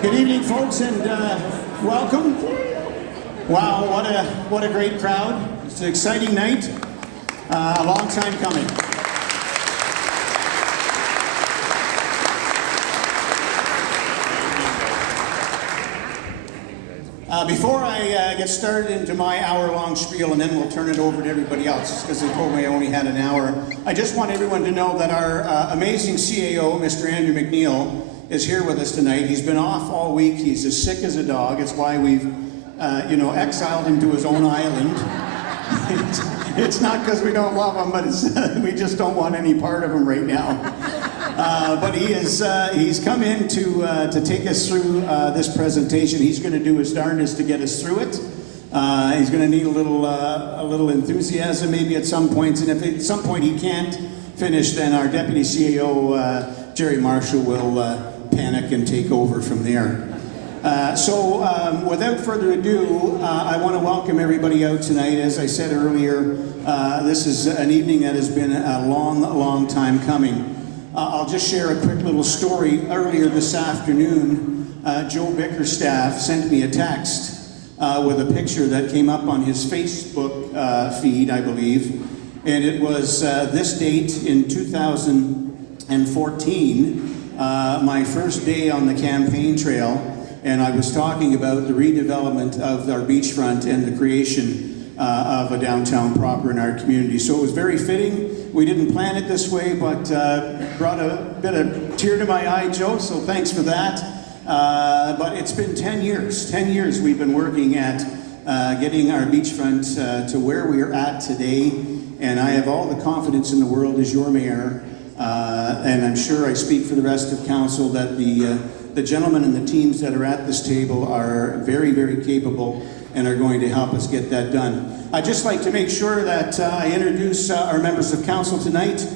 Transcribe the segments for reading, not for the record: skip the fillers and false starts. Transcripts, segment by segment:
Good evening, folks, and welcome. Wow, what a great crowd. It's an exciting night, a long time coming. Before I get started into my hour-long spiel, and then we'll turn it over to everybody else, because they told me I only had an hour, I just want everyone to know that our amazing CAO, Mr. Andrew McNeill, is here with us tonight. He's been off all week. He's as sick as a dog. It's why we've, exiled him to his own island. It's not because we don't love him, but we just don't want any part of him right now. But he's come in to take us through this presentation. He's going to do his darndest to get us through it. He's going to need a little enthusiasm maybe at some points, and if at some point he can't finish, then our Deputy CAO, Jerry Marshall, will panic and take over from there. So without further ado, I want to welcome everybody out tonight. As I said earlier, this is an evening that has been a long time coming. I'll just share a quick little story. Earlier this afternoon, Joe Bickerstaff sent me a text with a picture that came up on his Facebook feed, I believe. And it was this date in 2014, my first day on the campaign trail, and I was talking about the redevelopment of our beachfront and the creation of a downtown proper in our community. So it was very fitting. We didn't plan it this way, but brought a bit of tear to my eye, Joe, so thanks for that. But it's been 10 years. 10 years we've been working at getting our beachfront to where we are at today, and I have all the confidence in the world as your mayor, and I'm sure I speak for the rest of council that the gentlemen and the teams that are at this table are very capable and are going to help us get that done. I'd just like to make sure that I introduce our members of council tonight.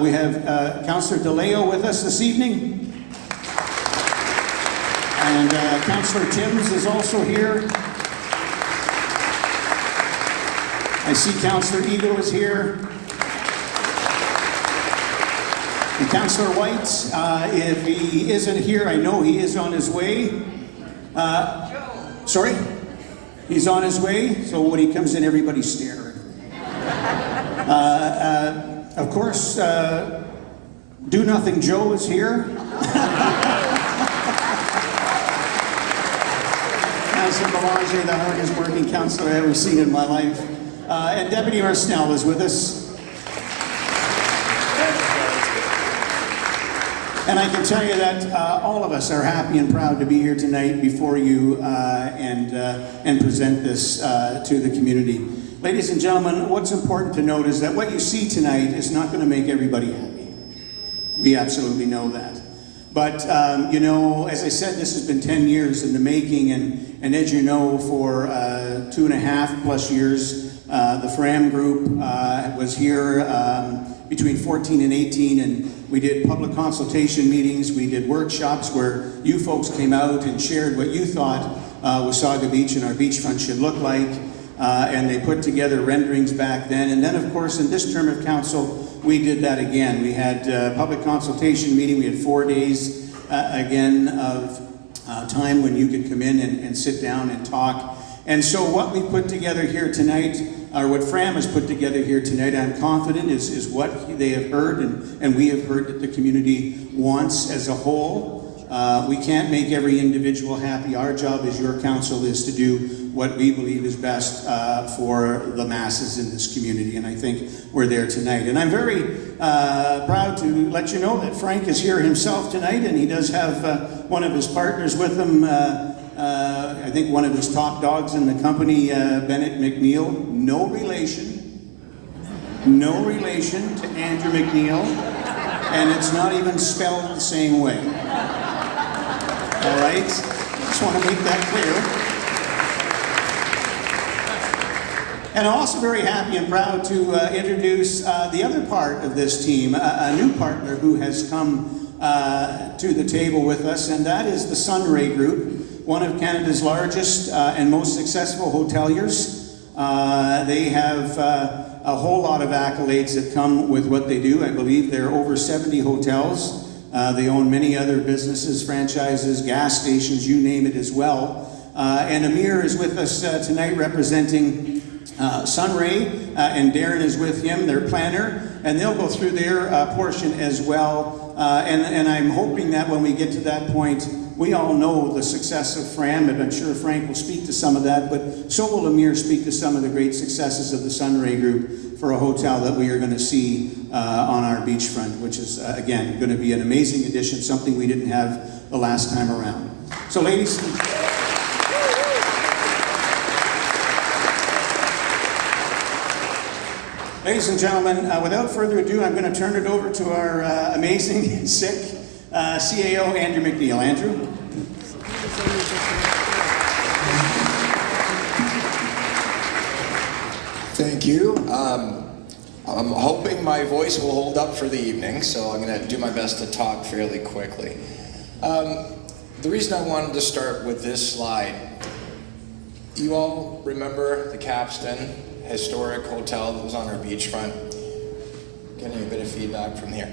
We have Councillor DeLeo with us this evening. And Councillor Timms is also here. I see Councillor Ego is here. And Councillor White, if he isn't here, I know he is on his way. Sorry? He's on his way, so when he comes in, everybody stare. Of course, Do Nothing Joe is here. Councillor Belanger, the hardest working councillor I've ever seen in my life. And Deputy Arsenal is with us. And I can tell you that all of us are happy and proud to be here tonight before you and present this to the community. Ladies and gentlemen, what's important to note is that what you see tonight is not going to make everybody happy. We absolutely know that. But, as I said, this has been 10 years in the making, and as you know, for 2.5+ years, the FRAM group was here between 14 and 18, and we did public consultation meetings, we did workshops where you folks came out and shared what you thought Wasaga Beach and our beachfront should look like, and they put together renderings back then. And then, of course, in this term of council, we did that again. We had public consultation meeting, we had 4 days again of time when you could come in and sit down and talk. And so what we put together here tonight, or what FRAM has put together here tonight, I'm confident is what they have heard and we have heard that the community wants as a whole. We can't make every individual happy. Our job as your council is to do what we believe is best for the masses in this community, and I think we're there tonight. And I'm very proud to let you know that Frank is here himself tonight, and he does have one of his partners with him, I think one of his top dogs in the company, Bennett McNeill. No relation to Andrew McNeill, and it's not even spelled the same way. All right? Just want to make that clear. And I'm also very happy and proud to introduce the other part of this team, a new partner who has come to the table with us, and that is the Sunray Group, one of Canada's largest and most successful hoteliers. They have a whole lot of accolades that come with what they do. I believe there are over 70 hotels They own many other businesses, franchises, gas stations, you name it as well. And Amir is with us tonight representing Sunray, and Darren is with him, their planner, and they'll go through their portion as well. And I'm hoping that when we get to that point, we all know the success of FRAM, and I'm sure Frank will speak to some of that, but so will Amir speak to some of the great successes of the Sunray Group for a hotel that we are going to see on our beachfront, which is, again, going to be an amazing addition, something we didn't have the last time around. So ladies and gentlemen, without further ado, I'm going to turn it over to our amazing, sick CAO, Andrew McNeill. Andrew? Thank you. I'm hoping my voice will hold up for the evening, so I'm going to do my best to talk fairly quickly. The reason I wanted to start with this slide, you all remember the Capstan historic hotel that was on our beachfront? Getting a bit of feedback from here.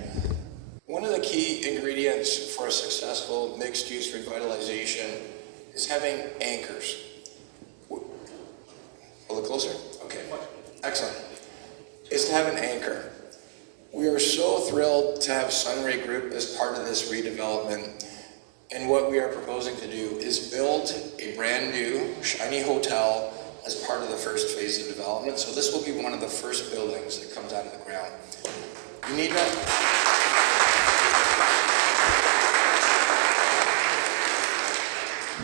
One of the key ingredients for a successful mixed-use revitalization is having anchors. A little closer? Okay, excellent. Is to have an anchor. We are so thrilled to have Sunray Group as part of this redevelopment, and what we are proposing to do is build a brand new, shiny hotel as part of the first phase of development. So this will be one of the first buildings that comes out of the ground.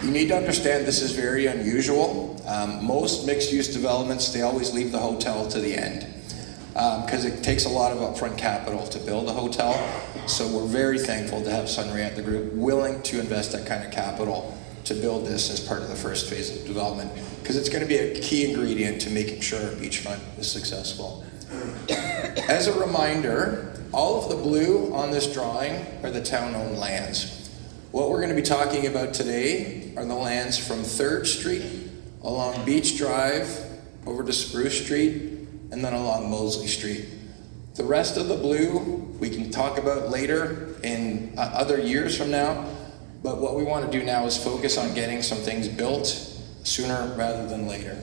You need to understand this is very unusual. Most mixed-use developments, they always leave the hotel to the end because it takes a lot of upfront capital to build a hotel. So we're very thankful to have Sunray at the group willing to invest that kind of capital to build this as part of the first phase of development, because it's going to be a key ingredient to making sure our beachfront is successful. As a reminder, all of the blue on this drawing are the town-owned lands. What we're going to be talking about today are the lands from 3rd Street, along Beach Drive, over to Spruce Street, and then along Mosley Street. The rest of the blue we can talk about later in other years from now, but what we want to do now is focus on getting some things built sooner rather than later.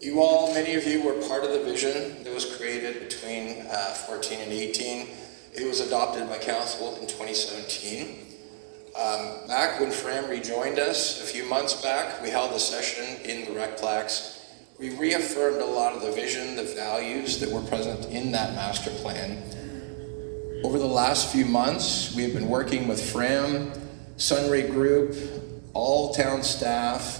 You all, many of you were part of the vision that was created between 14 and 18. It was adopted by council in 2017. Back when FRAM rejoined us a few months back, we held a session in the RecPlex. We reaffirmed a lot of the vision, the values that were present in that master plan. Over the last few months, we have been working with FRAM, Sunray Group, all town staff,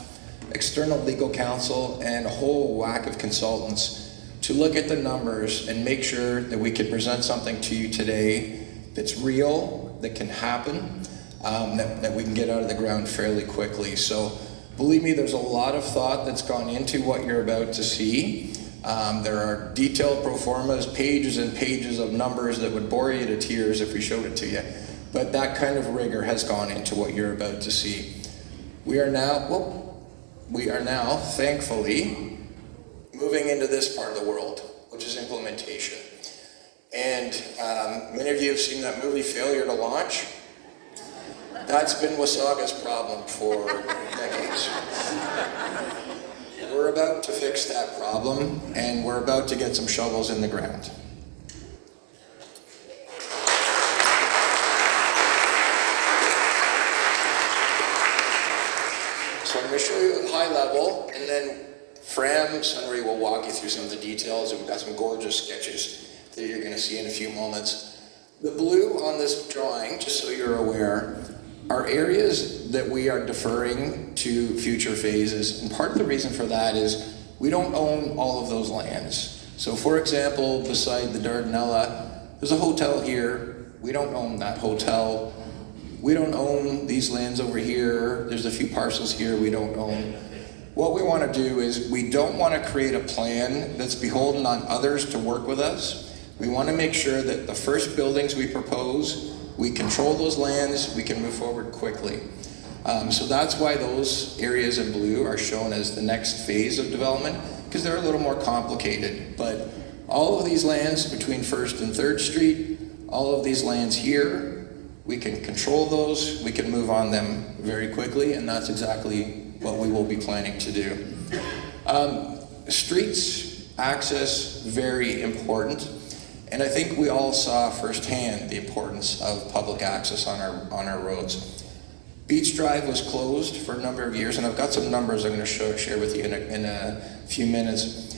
external legal counsel, and a whole whack of consultants to look at the numbers and make sure that we can present something to you today that's real, that can happen, that we can get out of the ground fairly quickly. So believe me, there's a lot of thought that's gone into what you're about to see. There are detailed pro formas, pages and pages of numbers that would bore you to tears if we showed it to you. But that kind of rigor has gone into what you're about to see. We are now, thankfully, moving into this part of the world, which is implementation. And many of you have seen that movie, Failure to Launch. That's been Wasaga's problem for decades. We're about to fix that problem, and we're about to get some shovels in the ground. So I'm going to show you at high level, and then FRAM, Sunray will walk you through some of the details. We've got some gorgeous sketches that you're going to see in a few moments. The blue on this drawing, just so you're aware, are areas that we are deferring to future phases. And part of the reason for that is we don't own all of those lands. So for example, beside the Dardanella, there's a hotel here. We don't own that hotel. We don't own these lands over here. There's a few parcels here we don't own. What we want to do is we don't want to create a plan that's beholden on others to work with us. We want to make sure that the first buildings we propose, we control those lands, we can move forward quickly. So that's why those areas in blue are shown as the next phase of development, because they're a little more complicated. But all of these lands between 1st and 3rd Street, All of these lands here, we can control those, we can move on them very quickly, and that's exactly what we will be planning to do. Streets, access, very important. And I think we all saw firsthand the importance of public access on our roads. Beach Drive was closed for a number of years, and I've got some numbers I'm going to share with you in a few minutes.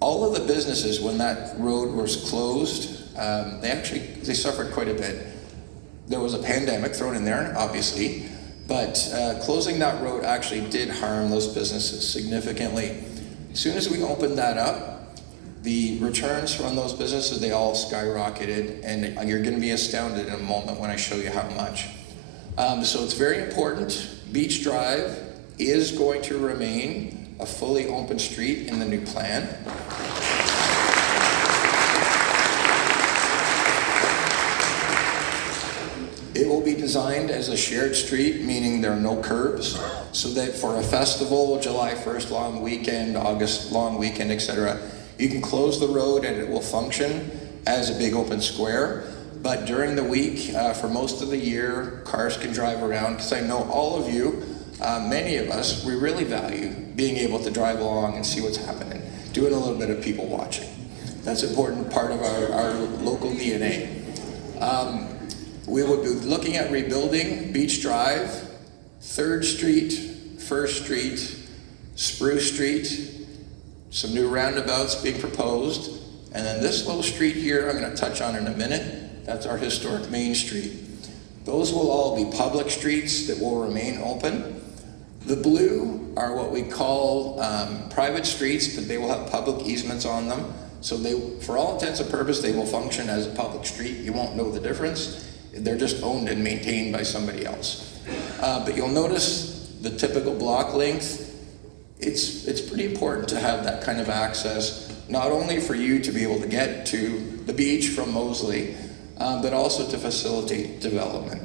All of the businesses, when that road was closed, they suffered quite a bit. There was a pandemic thrown in there, obviously, but closing that road actually did harm those businesses significantly. As soon as we opened that up, the returns from those businesses, they all skyrocketed, and you're going to be astounded in a moment when I show you how much. So it's very important. Beach Drive is going to remain a fully open street in the new plan. It will be designed as a shared street, meaning there are no curbs, so that for a festival, July 1st long weekend, August long weekend, etc., you can close the road and it will function as a big open square. But during the week, for most of the year, cars can drive around, because I know all of you, many of us, we really value being able to drive along and see what's happening, doing a little bit of people watching. That's an important part of our local DNA. We will be looking at rebuilding Beach Drive, 3rd Street, 1st Street, Spruce Street, some new roundabouts being proposed, and then this little street here I'm going to touch on in a minute. That's our historic Main Street. Those will all be public streets that will remain open. The blue are what we call private streets, but they will have public easements on them. So they, for all intents and purposes, they will function as a public street. You won't know the difference. They're just owned and maintained by somebody else. But you'll notice the typical block length. It's pretty important to have that kind of access, not only for you to be able to get to the beach from Moseley, but also to facilitate development.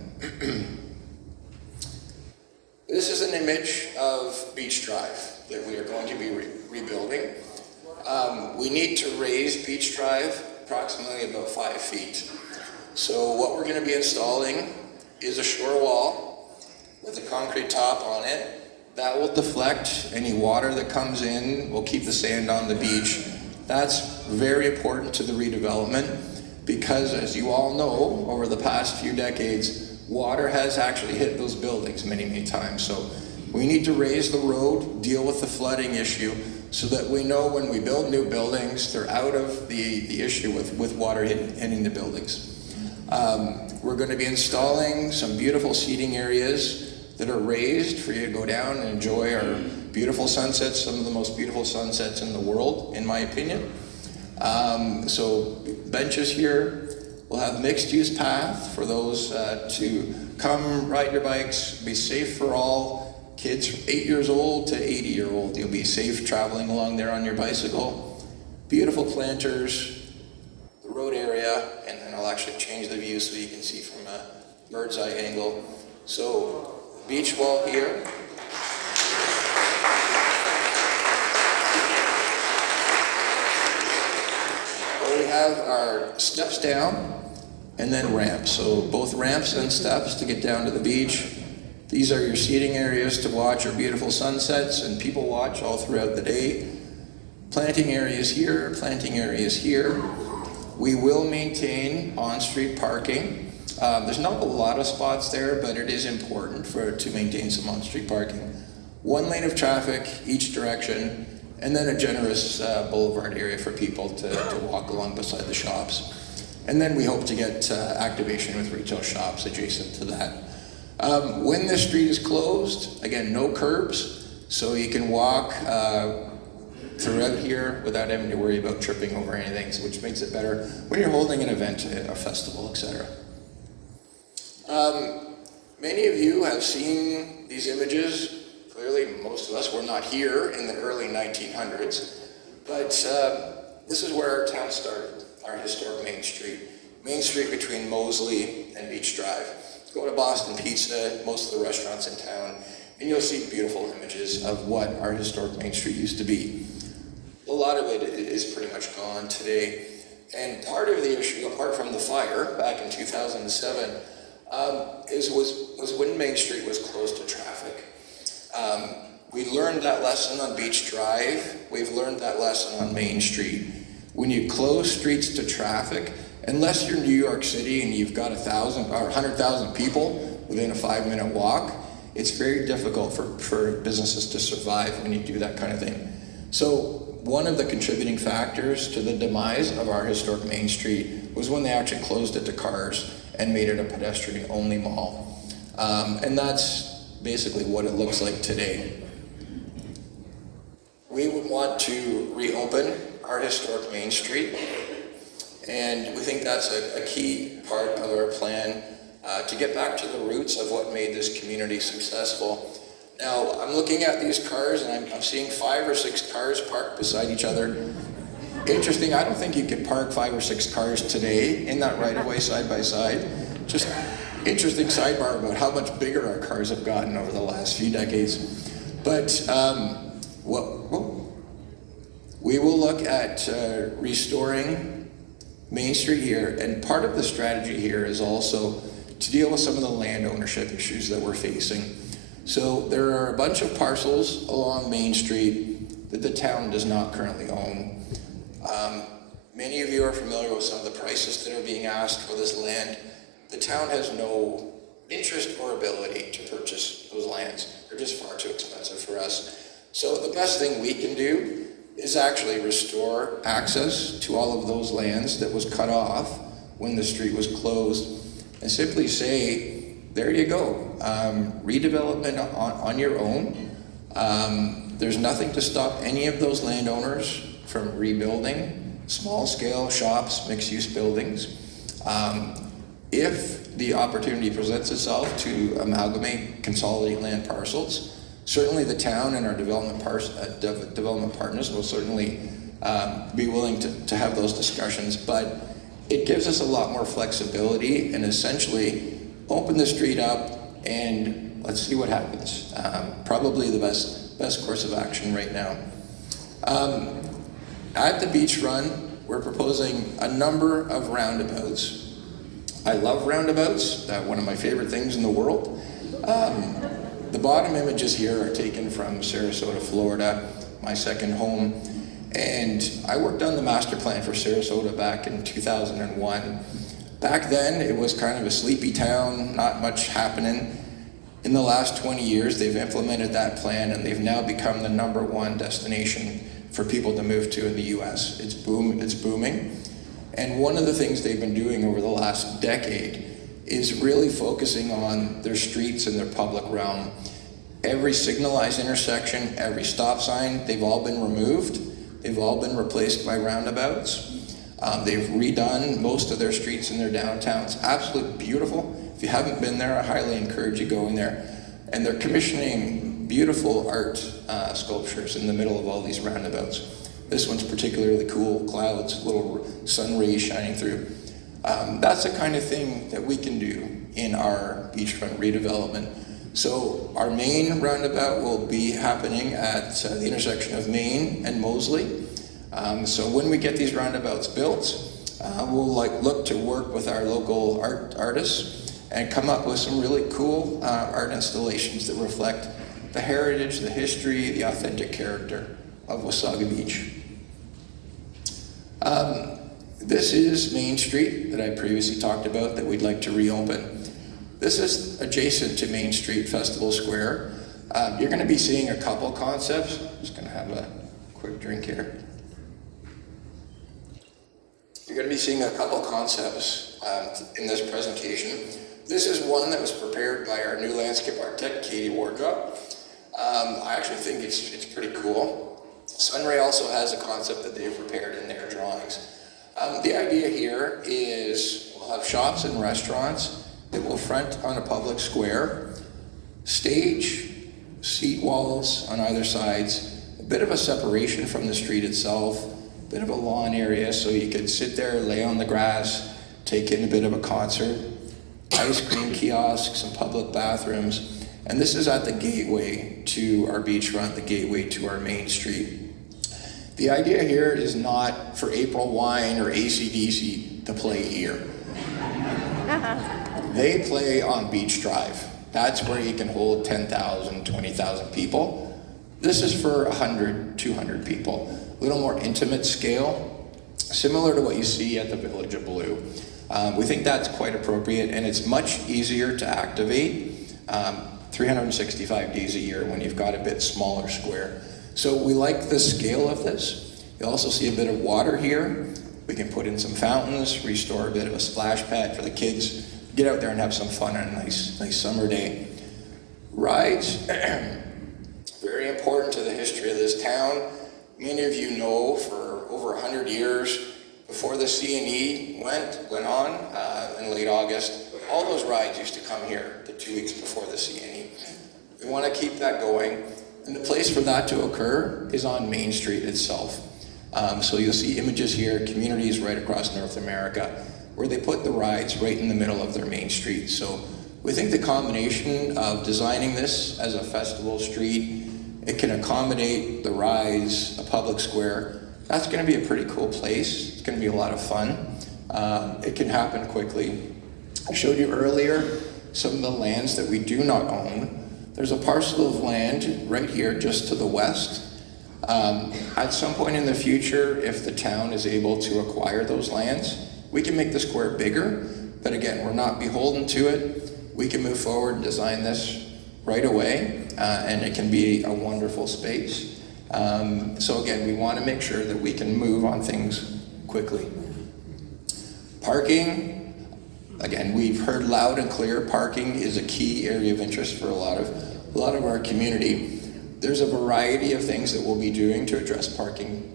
This is an image of Beach Drive that we are going to be rebuilding. We need to raise Beach Drive approximately about 5 feet. So what we're going to be installing is a shore wall with a concrete top on it. That will deflect any water that comes in, will keep the sand on the beach. That's very important to the redevelopment because, as you all know, over the past few decades, water has actually hit those buildings many, many times. So we need to raise the road, deal with the flooding issue, so that we know when we build new buildings, they're out of the issue with water hitting the buildings. We're going to be installing some beautiful seating areas that are raised for you to go down and enjoy our beautiful sunsets, some of the most beautiful sunsets in the world, in my opinion. So benches here. We'll have mixed-use path for those to come ride your bikes, be safe for all. Kids from 8 years old to 80-year-old, you'll be safe traveling along there on your bicycle. Beautiful planters, the road area, and then I'll actually change the view so you can see from a bird's eye angle. So beach wall here. We have our steps down and then ramps. So both ramps and steps to get down to the beach. These are your seating areas to watch our beautiful sunsets and people watch all throughout the day. Planting areas here, planting areas here. We will maintain on-street parking. There's not a lot of spots there, but it is important to maintain some on-street parking. 1 lane of traffic each direction, and then a generous boulevard area for people to walk along beside the shops. And then we hope to get activation with retail shops adjacent to that. When this street is closed, again, no curbs, so you can walk throughout here without having to worry about tripping over anything, which makes it better when you're holding an event, a festival, etc. Many of you have seen these images. Clearly, most of us were not here in the early 1900s, but this is where our town started, our historic Main Street. Main Street between Moseley and Beach Drive. Go to Boston Pizza, most of the restaurants in town, and you'll see beautiful images of what our historic Main Street used to be. A lot of it is pretty much gone today. And part of the issue, apart from the fire back in 2007, was when Main Street was closed to traffic. We learned that lesson on Beach Drive. We've learned that lesson on Main Street. When you close streets to traffic, unless you're New York City and you've got 1,000 or 100,000 people within a 5-minute walk, it's very difficult for businesses to survive when you do that kind of thing. So one of the contributing factors to the demise of our historic Main Street was when they actually closed it to cars and made it a pedestrian-only mall. And that's basically what it looks like today. We would want to reopen our historic Main Street, and we think that's a key part of our plan to get back to the roots of what made this community successful. Now, I'm looking at these cars, and I'm seeing 5 or 6 cars parked beside each other. Interesting, I don't think you could park 5 or 6 cars today in that right-of-way side by side. Just interesting sidebar about how much bigger our cars have gotten over the last few decades. But we will look at restoring Main Street here, and part of the strategy here is also to deal with some of the land ownership issues that we're facing. So there are a bunch of parcels along Main Street that the town does not currently own. Many of you are familiar with some of the prices that are being asked for this land. The town has no interest or ability to purchase those lands. They're just far too expensive for us. So the best thing we can do is actually restore access to all of those lands that was cut off when the street was closed, and simply say, there you go, redevelopment on your own. There's nothing to stop any of those landowners from rebuilding small-scale shops, mixed-use buildings. If the opportunity presents itself to amalgamate, consolidate land parcels, certainly the town and our development partners will certainly be willing to have those discussions, but it gives us a lot more flexibility and essentially open the street up and let's see what happens. Probably the best course of action right now. At the beachfront, we're proposing a number of roundabouts. I love roundabouts, one of my favorite things in the world. The bottom images here are taken from Sarasota, Florida, my second home. And I worked on the master plan for Sarasota back in 2001. Back then, it was kind of a sleepy town, not much happening. In the last 20 years, they've implemented that plan and they've now become the #1 destination for people to move to in the US. It's booming. And one of the things they've been doing over the last decade is really focusing on their streets and their public realm. Every signalized intersection, every stop sign, they've all been removed. They've all been replaced by roundabouts. They've redone most of their streets in their downtown. It's absolutely beautiful. If you haven't been there, I highly encourage you going there. And they're commissioning beautiful art sculptures in the middle of all these roundabouts. This one's particularly cool, clouds, little sun rays shining through. That's the kind of thing that we can do in our beachfront redevelopment. So our main roundabout will be happening at the intersection of Main and Moseley. So when we get these roundabouts built, we'll look to work with our local artists and come up with some really cool art installations that reflect the heritage, the history, the authentic character of Wasaga Beach. This is Main Street that I previously talked about that we'd like to reopen. This is adjacent to Main Street Festival Square. You're going to be seeing a couple concepts. I'm just going to have a quick drink here. You're going to be seeing a couple concepts in this presentation. This is one that was prepared by our new landscape architect, Katie Wardrop. I actually think it's pretty cool. Sunray also has a concept that they've prepared in their drawings. The idea here is we'll have shops and restaurants that will front on a public square, stage, seat walls on either sides, a bit of a separation from the street itself, a bit of a lawn area so you could sit there, lay on the grass, take in a bit of a concert, ice cream kiosks and public bathrooms. And this is at the gateway to our beachfront, the gateway to our Main Street. The idea here is not for April Wine or AC/DC to play here. They play on Beach Drive. That's where you can hold 10,000, 20,000 people. This is for 100, 200 people. A little more intimate scale, similar to what you see at the Village of Blue. We think that's quite appropriate, and it's much easier to activate 365 days a year when you've got a bit smaller square. So we like the scale of this. You also see a bit of water here. We can put in some fountains, restore a bit of a splash pad for the kids, get out there and have some fun on a nice summer day. Rides, very important to the history of this town. Many of you know for over 100 years, before the C&E went on in late August, all those rides used to come here the 2 weeks before the C&E. We want to keep that going, and the place for that to occur is on Main Street itself. So you'll see images here, communities right across North America, where they put the rides right in the middle of their main street. So we think the combination of designing this as a festival street, it can accommodate the rides, a public square. That's going to be a pretty cool place. It's going to be a lot of fun. It can happen quickly. I showed you earlier some of the lands that we do not own. There's a parcel of land right here just to the west. At some point in the future, if the town is able to acquire those lands, we can make the square bigger, but again, we're not beholden to it. We can move forward and design this right away, and it can be a wonderful space. So again, we want to make sure that we can move on things quickly. Parking, again, we've heard loud and clear, parking is a key area of interest for a lot of our community. There's a variety of things that we'll be doing to address parking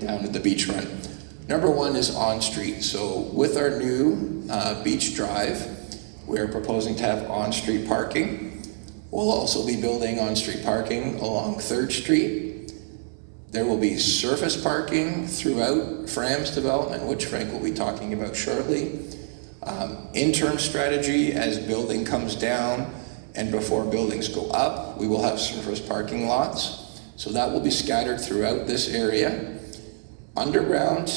down at the beachfront. Number one is on-street. So with our new Beach Drive, we're proposing to have on-street parking. We'll also be building on-street parking along 3rd Street. There will be surface parking throughout FRAM's development, which Frank will be talking about shortly. Interim strategy as building comes down and before buildings go up, we will have surface parking lots. So that will be scattered throughout this area. Underground,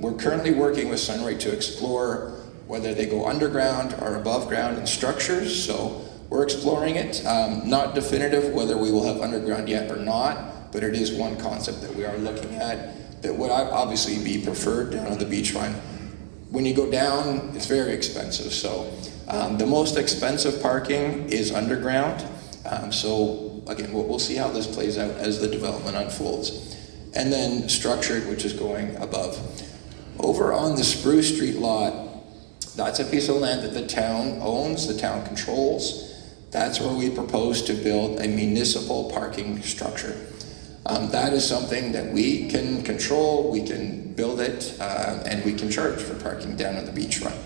we're currently working with Sunray to explore whether they go underground or above ground in structures. So we're exploring it. Not definitive whether we will have underground yet or not, but it is one concept that we are looking at that would obviously be preferred down on the beachfront. When you go down, it's very expensive. So the most expensive parking is underground. So again, we'll see how this plays out as the development unfolds. And then structured, which is going above. Over on the Spruce Street lot, that's a piece of land that the town owns, the town controls. That's where we propose to build a municipal parking structure. That is something that we can control, we can build it, and we can charge for parking down on the beachfront.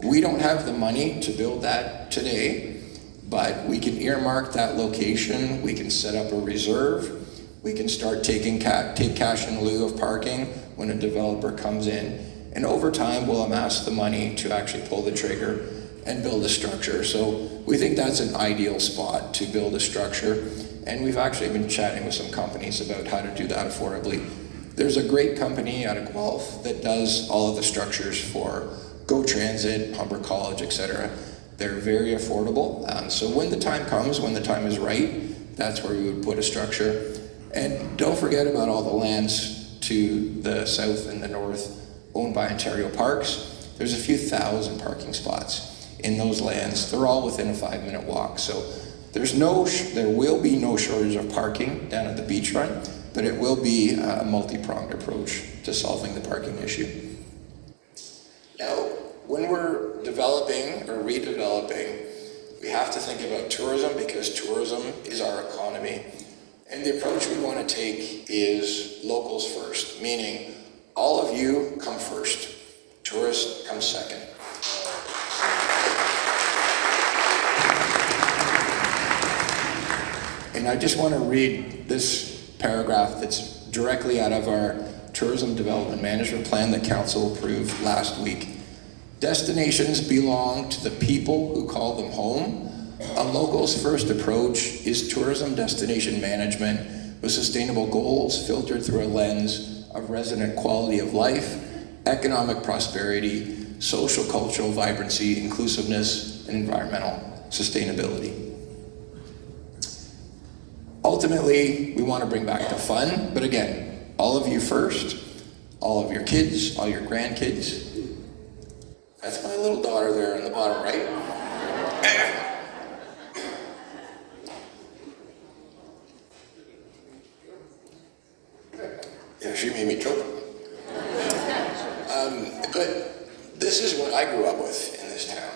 We don't have the money to build that today, but we can earmark that location, we can set up a reserve, we can start take cash in lieu of parking when a developer comes in, and over time we'll amass the money to actually pull the trigger and build a structure. So we think that's an ideal spot to build a structure, and we've actually been chatting with some companies about how to do that affordably. There's a great company out of Guelph that does all of the structures for Go Transit, Humber College, etc. They're very affordable. So when the time comes, when the time is right, that's where we would put a structure. And don't forget about all the lands to the south and the north owned by Ontario Parks. There's a few thousand parking spots in those lands. They're all within a 5-minute walk. So there will be no shortage of parking down at the beachfront, but it will be a multi-pronged approach to solving the parking issue. Now, when we're developing or redeveloping, we have to think about tourism because tourism is our economy. And the approach we want to take is locals first, meaning all of you come first, tourists come second. And I just want to read this paragraph that's directly out of our Tourism Development Management Plan that Council approved last week. Destinations belong to the people who call them home. A locals first approach is tourism destination management with sustainable goals filtered through a lens of resident quality of life, economic prosperity, social cultural vibrancy, inclusiveness, and environmental sustainability. Ultimately, we want to bring back the fun, but again, all of you first, all of your kids, all your grandkids. That's my little daughter there in the bottom right. Yeah, she made me choke. But this is what I grew up with in this town.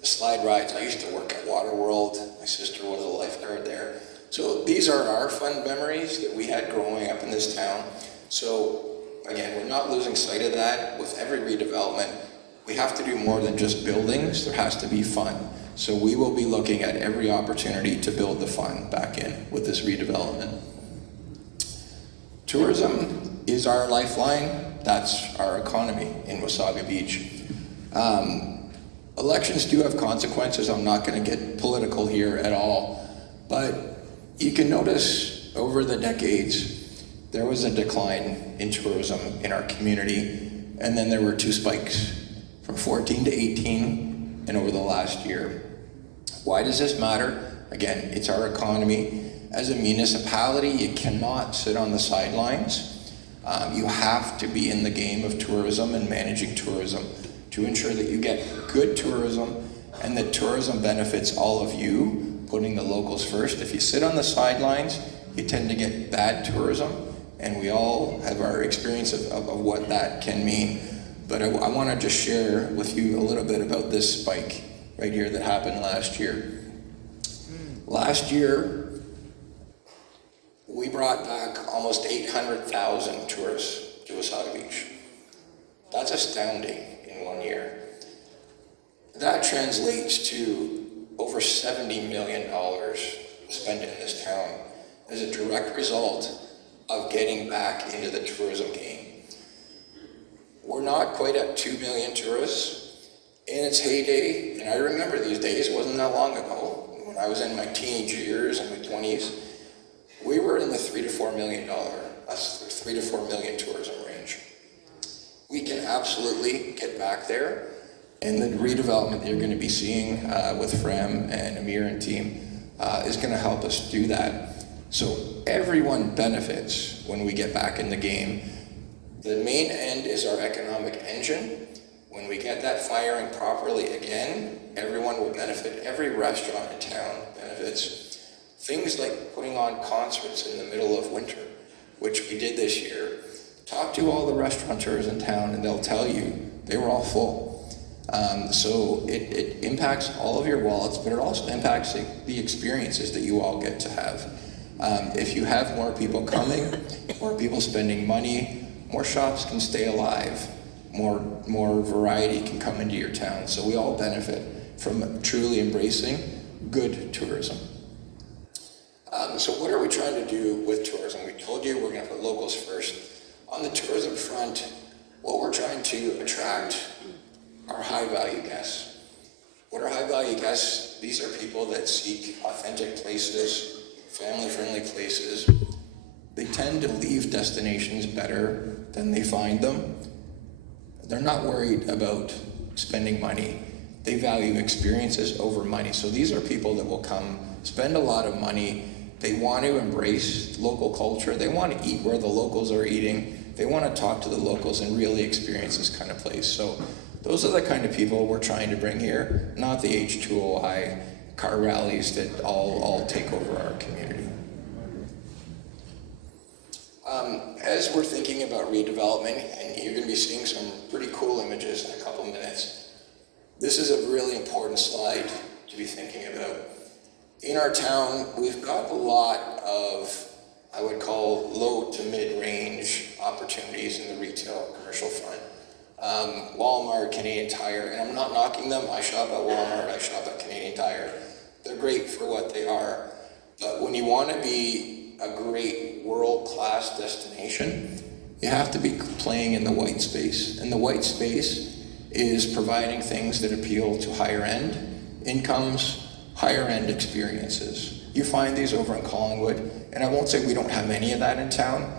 The slide rides. I used to work at Waterworld. My sister was a lifeguard there. So these are our fun memories that we had growing up in this town. So again, we're not losing sight of that. With every redevelopment, we have to do more than just buildings. There has to be fun. So we will be looking at every opportunity to build the fun back in with this redevelopment. Tourism is our lifeline. That's our economy in Wasaga Beach. Elections do have consequences. I'm not going to get political here at all, but you can notice over the decades, there was a decline in tourism in our community, and then there were two spikes from 14 to 18 and over the last year. Why does this matter? Again, it's our economy. As a municipality, you cannot sit on the sidelines. You have to be in the game of tourism and managing tourism to ensure that you get good tourism and that tourism benefits all of you, putting the locals first. If you sit on the sidelines, you tend to get bad tourism, and we all have our experience of what that can mean. But I want to just share with you a little bit about this spike right here that happened last year. Last year, we brought back almost 800,000 tourists to Wasaga Beach. That's astounding in 1 year. That translates to over $70 million spent in this town as a direct result of getting back into the tourism game. We're not quite at 2 million tourists in its heyday, and I remember these days. It wasn't that long ago. When I was in my teenage years and my 20s, we were in the $3 to $4 million, $3 to $4 million tourism range. We can absolutely get back there, and the redevelopment that you're going to be seeing with FRAM and Amir and team is going to help us do that. So everyone benefits when we get back in the game. The main end is our economic engine. When we get that firing properly again, everyone will benefit. Every restaurant in town benefits. Things like putting on concerts in the middle of winter, which we did this year. Talk to all the restaurateurs in town and they'll tell you they were all full. So it impacts all of your wallets, but it also impacts the experiences that you all get to have. If you have more people coming, more people spending money, more shops can stay alive, more variety can come into your town. So we all benefit from truly embracing good tourism. So what are we trying to do with tourism? We told you we're going to put locals first. On the tourism front, what we're trying to attract are high-value guests. What are high-value guests? These are people that seek authentic places, family-friendly places. They tend to leave destinations better than they find them. They're not worried about spending money. They value experiences over money. So these are people that will come, spend a lot of money. They want to embrace local culture. They want to eat where the locals are eating. They want to talk to the locals and really experience this kind of place. So those are the kind of people we're trying to bring here, not the H2OI car rallies that all take over our community. As we're thinking about redevelopment, and you're going to be seeing some pretty cool images in a couple minutes, this is a really important slide to be thinking about. In our town, we've got a lot of, I would call, low to mid-range opportunities in the retail commercial front. Walmart, Canadian Tire, and I'm not knocking them. I shop at Walmart, I shop at Canadian Tire. They're great for what they are. But when you want to be a great world-class destination, you have to be playing in the white space. And the white space is providing things that appeal to higher end incomes, higher end experiences. You find these over in Collingwood, and I won't say we don't have any of that in town.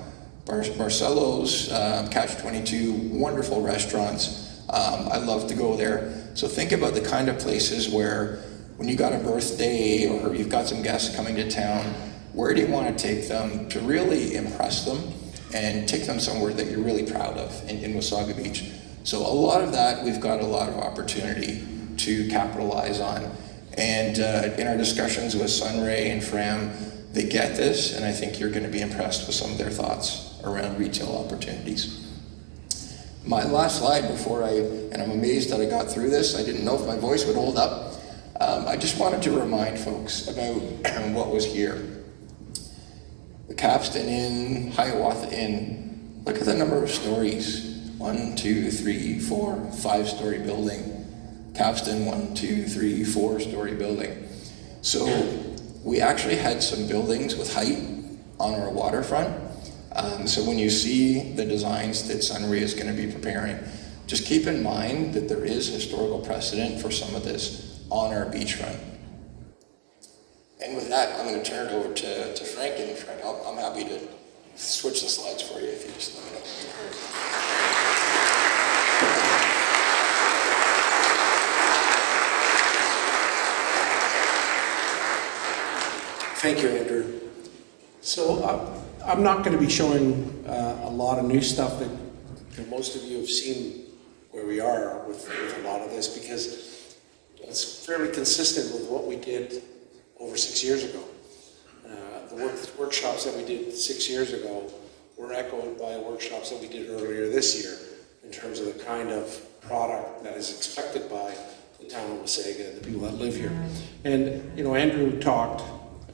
Barcelo's, Catch 22, wonderful restaurants. I love to go there. So think about the kind of places where when you got a birthday or you've got some guests coming to town, where do you want to take them to really impress them and take them somewhere that you're really proud of in Wasaga Beach? So a lot of that, we've got a lot of opportunity to capitalize on. And in our discussions with Sunray and FRAM, they get this, and I think you're going to be impressed with some of their thoughts around retail opportunities. My last slide and I'm amazed that I got through this. I didn't know if my voice would hold up. I just wanted to remind folks about what was here. The Capstan Inn, Hiawatha Inn, look at the number of stories. 1, 2, 3, 4, 5-story building. Capstan, 1, 2, 3, 4-story building. So we actually had some buildings with height on our waterfront. So when you see the designs that Sunray is going to be preparing, just keep in mind that there is historical precedent for some of this on our beachfront. And with that, I'm going to turn it over to Frank, and Frank, I'm happy to switch the slides for you if you just let me know. Thank you, Andrew. So I'm not going to be showing a lot of new stuff that most of you have seen where we are with a lot of this, because it's fairly consistent with what we did over 6 years ago. The workshops that we did 6 years ago were echoed by workshops that we did earlier this year in terms of the kind of product that is expected by the town of Wasaga and the people that live here. And Andrew talked,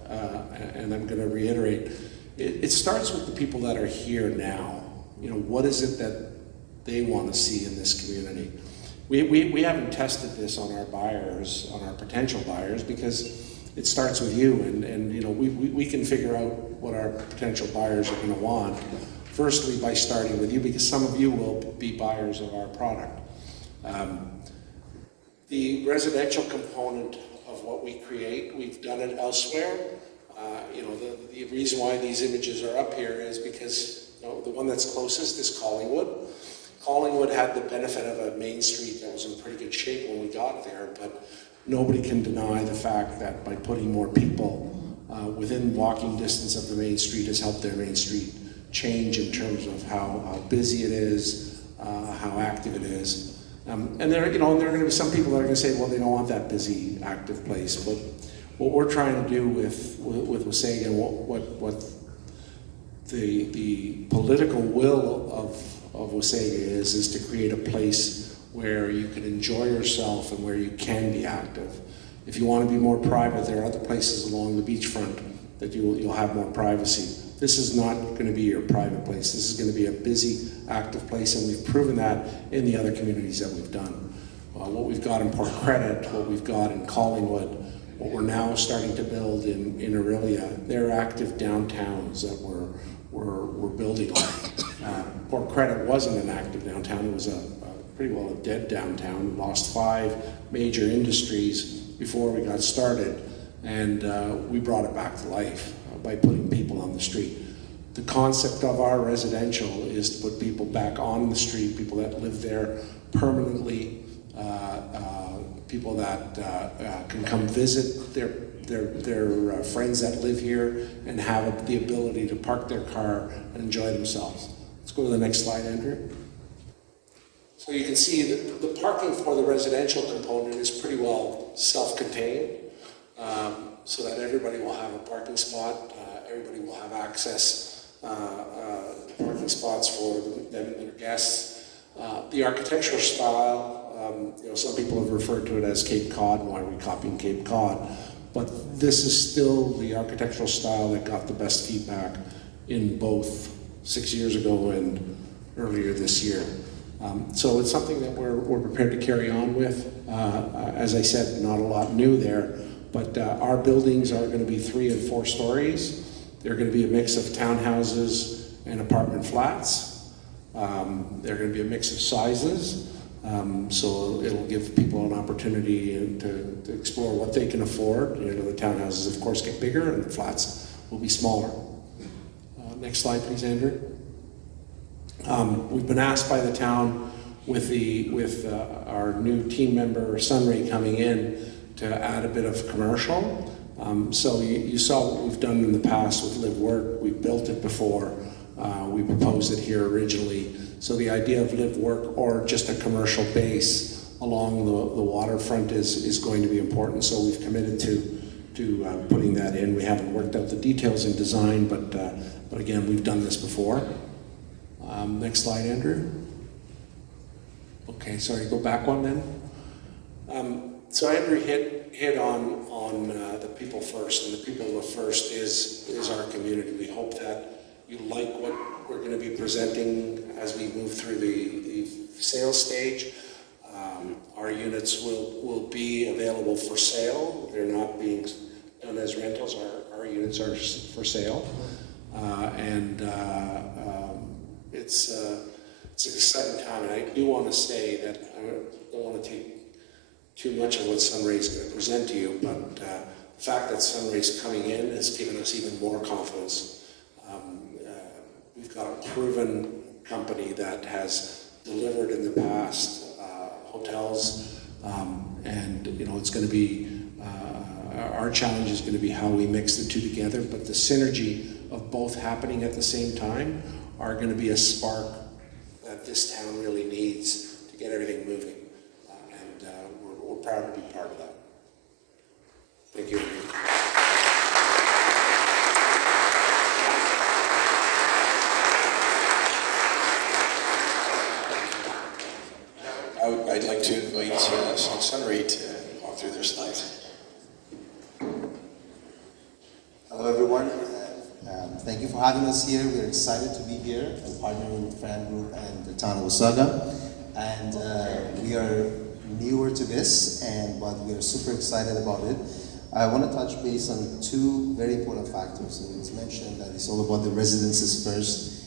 and I'm going to reiterate, it starts with the people that are here now. What is it that they want to see in this community? We haven't tested this on our buyers, on our potential buyers, because it starts with you, and we can figure out what our potential buyers are going to want. Firstly, by starting with you, because some of you will be buyers of our product. The residential component of what we create, we've done it elsewhere. The reason why these images are up here is because the one that's closest is Collingwood. Collingwood had the benefit of a main street that was in pretty good shape when we got there, but nobody can deny the fact that by putting more people within walking distance of the main street has helped their main street change in terms of how busy it is, how active it is. And there are going to be some people that are going to say, well, they don't want that busy, active place. But what we're trying to do with Wasaga, and what the political will of Wasaga is to create a place where you can enjoy yourself and where you can be active. If you want to be more private, there are other places along the beachfront that you'll have more privacy. This is not going to be your private place. This is going to be a busy, active place, and we've proven that in the other communities that we've done. What we've got in Port Credit, what we've got in Collingwood, what we're now starting to build in Aurelia, they're active downtowns that we're building on. Port Credit wasn't an active downtown. It was pretty well a dead downtown. We lost 5 major industries before we got started, and we brought it back to life by putting people on the street. The concept of our residential is to put people back on the street, people that live there permanently, people that can come visit their friends that live here and have the ability to park their car and enjoy themselves. Let's go to the next slide, Andrew. So you can see that the parking for the residential component is pretty well self-contained, so that everybody will have a parking spot, everybody will have access parking spots for them and their guests. The architectural style, some people have referred to it as Cape Cod. Why are we copying Cape Cod? But this is still the architectural style that got the best feedback in both 6 years ago and earlier this year. So it's something that we're prepared to carry on with. As I said, not a lot new there, but our buildings are going to be 3 and 4 stories. They're going to be a mix of townhouses and apartment flats. They're going to be a mix of sizes. So it'll give people an opportunity to explore what they can afford. You know, the townhouses, of course, get bigger and the flats will be smaller. Next slide, please, Andrew. We've been asked by the town with our new team member, Sunray, coming in to add a bit of commercial. So you saw what we've done in the past with Live Work. We've built it before. We proposed it here originally. So the idea of Live Work or just a commercial base along the waterfront is going to be important. So we've committed to putting that in. We haven't worked out the details in design, but again, we've done this before. Next slide, Andrew. Okay, sorry, go back one then. So Andrew hit on the people first, and the people first is our community. We hope that you like what we're going to be presenting as we move through the sales stage. Our units will be available for sale. They're not being done as rentals. Our units are for sale, and it's an exciting time. And I do want to say that I don't want to take too much of what Sunray is going to present to you, but the fact that Sunray is coming in has given us even more confidence. We've got a proven company that has delivered in the past hotels, and you know it's going to be our challenge is going to be how we mix the two together. But the synergy of both happening at the same time are going to be a spark that this town really needs to get everything moving. We're proud to be part of that. Thank you. I'd like to invite Sunray to walk through their slides. Hello everyone, thank you for having us here. We're excited to be here and partnering with FRAM Group and the town of Wasaga. And we are newer to this, but we are super excited about it. I want to touch base on two very important factors. And it's mentioned that it's all about the residences first.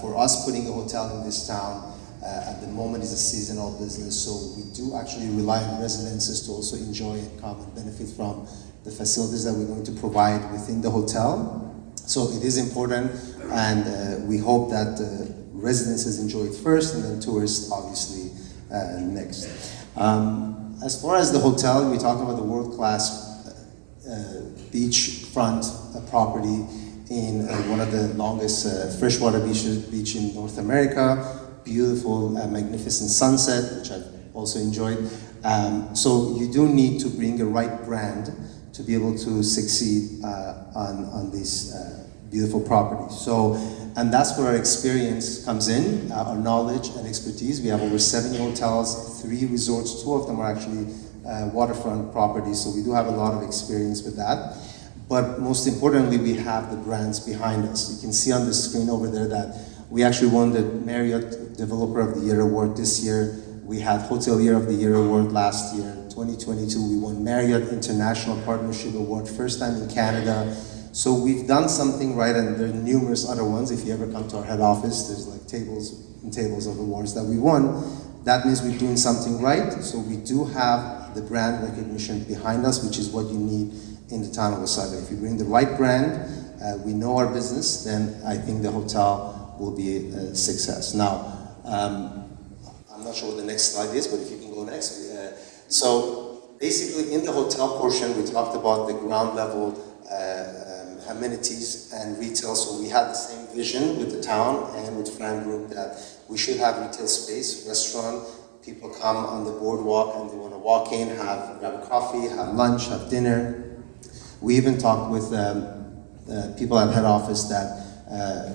For us, putting a hotel in this town at the moment is a seasonal business, so we do actually rely on residences to also enjoy and come and benefit from the facilities that we're going to provide within the hotel. So it is important, and we hope that residences enjoy it first, and then tourists obviously next. As far as the hotel, we talk about the world-class beachfront property in one of the longest freshwater beach in North America. Beautiful, magnificent sunset, which I've also enjoyed. So you do need to bring a right brand to be able to succeed on this beautiful property. So, and that's where our experience comes in, our knowledge and expertise. We have over 70 hotels, 3 resorts, 2 of them are actually waterfront properties, so we do have a lot of experience with that. But most importantly, we have the brands behind us. You can see on the screen over there that we actually won the Marriott Developer of the Year award this year. We had Hotelier of the Year award last year. 2022, we won Marriott International Partnership Award, first time in Canada. So we've done something right, and there are numerous other ones. If you ever come to our head office, there's like tables and tables of awards that we won. That means we're doing something right. So we do have the brand recognition behind us, which is what you need in the town of Wasaga. If you bring the right brand, we know our business, then I think the hotel will be a success. Now, I'm not sure what the next slide is, but if you can go next. So basically in the hotel portion, we talked about the ground level amenities and retail. So we had the same vision with the town and with FRAM Group that we should have retail space, restaurant. People come on the boardwalk and they want to walk in, grab a coffee, have lunch, have dinner. We even talked with people at head office that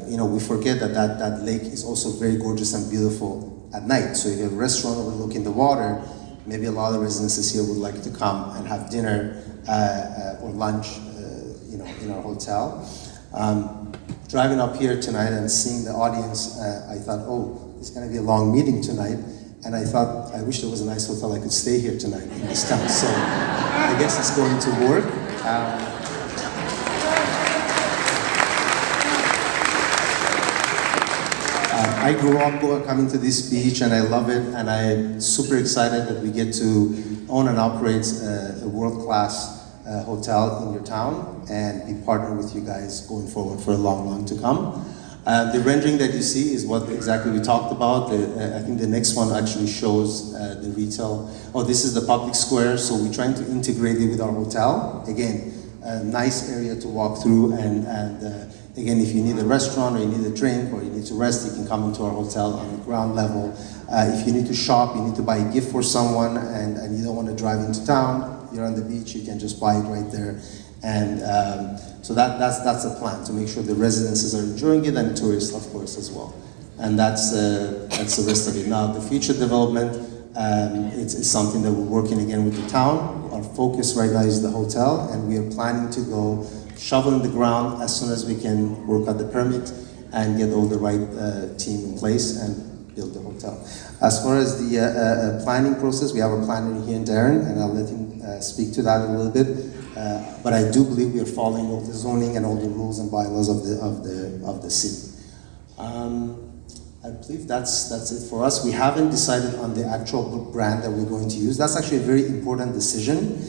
we forget that lake is also very gorgeous and beautiful at night. So if you have a restaurant overlooking the water, maybe a lot of residences here would like to come and have dinner or lunch, in our hotel. Driving up here tonight and seeing the audience, I thought, oh, it's going to be a long meeting tonight. And I thought, I wish there was a nice hotel I could stay here tonight in this town. So I guess it's going to work. I grew up coming to this beach and I love it, and I'm super excited that we get to own and operate a world-class hotel in your town and be partnered with you guys going forward for a long to come. The rendering that you see is what exactly we talked about. I think the next one actually shows the retail. Oh, this is the public square, so we're trying to integrate it with our hotel. Again, a nice area to walk through, and again, if you need a restaurant or you need a drink or you need to rest, you can come into our hotel on the ground level. If you need to shop, you need to buy a gift for someone, and you don't want to drive into town, you're on the beach, you can just buy it right there. And so that's the plan, to make sure the residences are enjoying it, and tourists, of course, as well. And that's the rest of it. Now, the future development, it's something that we're working again with the town. Our focus right now is the hotel, and we are planning to go shovel in the ground as soon as we can work out the permit and get all the right team in place and build the hotel. As far as the planning process, we have a planner here in Darren, and I'll let him speak to that a little bit. But I do believe we are following all the zoning and all the rules and bylaws of the city. I believe that's it for us. We haven't decided on the actual brand that we're going to use. That's actually a very important decision,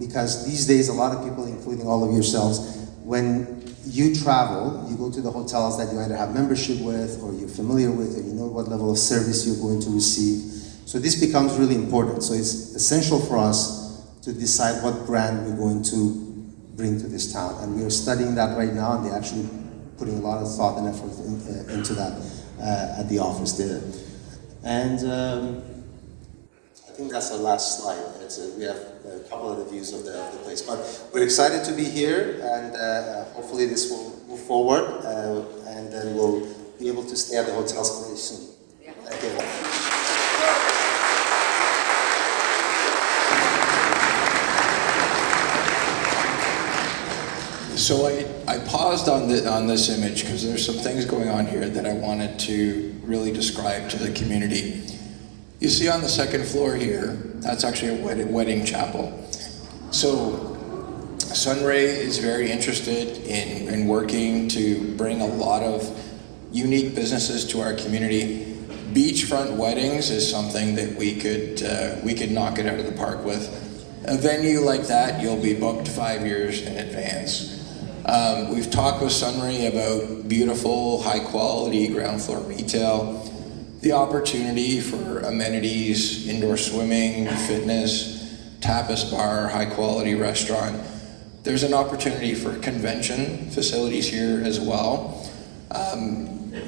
because these days a lot of people, including all of yourselves, when you travel, you go to the hotels that you either have membership with or you're familiar with, or you know what level of service you're going to receive. So this becomes really important. So it's essential for us to decide what brand we're going to bring to this town. And we are studying that right now, and they're actually putting a lot of thought and effort into that at the office there. And I think that's our last slide. We have a couple of the views of the place. But we're excited to be here, and hopefully this will move forward, and then we'll be able to stay at the hotels very soon. Thank you. So I paused on this image because there's some things going on here that I wanted to really describe to the community. You see on the second floor here, that's actually a wedding chapel. So Sunray is very interested in working to bring a lot of unique businesses to our community. Beachfront weddings is something that we could knock it out of the park with. A venue like that, you'll be booked 5 years in advance. We've talked with Sunray about beautiful, high-quality ground floor retail, the opportunity for amenities, indoor swimming, fitness, tapas bar, high-quality restaurant. There's an opportunity for convention facilities here as well.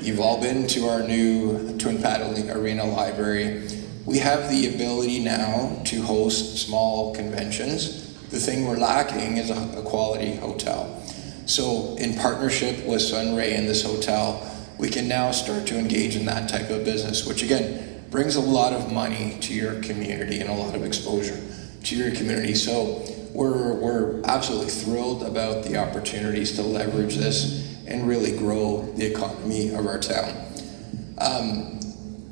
You've all been to our new Twin Paddle Arena library. We have the ability now to host small conventions. The thing we're lacking is a quality hotel. So in partnership with Sunray and this hotel, we can now start to engage in that type of business, which again, brings a lot of money to your community and a lot of exposure to your community. So we're absolutely thrilled about the opportunities to leverage this and really grow the economy of our town.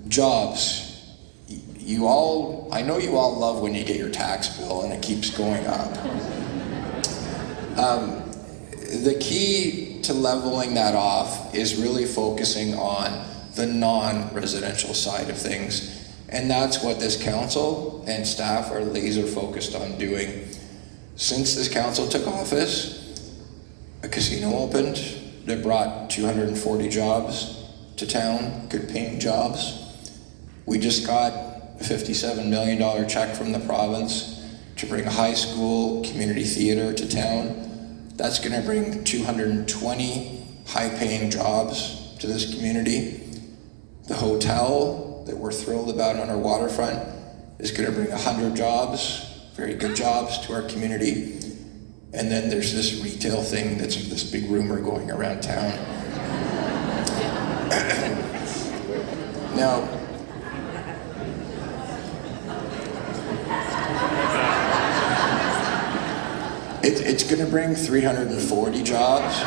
Jobs. I know you all love when you get your tax bill and it keeps going up. The key to leveling that off is really focusing on the non-residential side of things. And that's what this council and staff are laser focused on doing. Since this council took office, a casino opened that brought 240 jobs to town, good paying jobs. We just got a $57 million check from the province to bring a high school community theater to town. That's going to bring 220 high-paying jobs to this community. The hotel that we're thrilled about on our waterfront is going to bring 100 jobs, very good jobs to our community. And then there's this retail thing that's this big rumor going around town. Now, it's going to bring 340 jobs.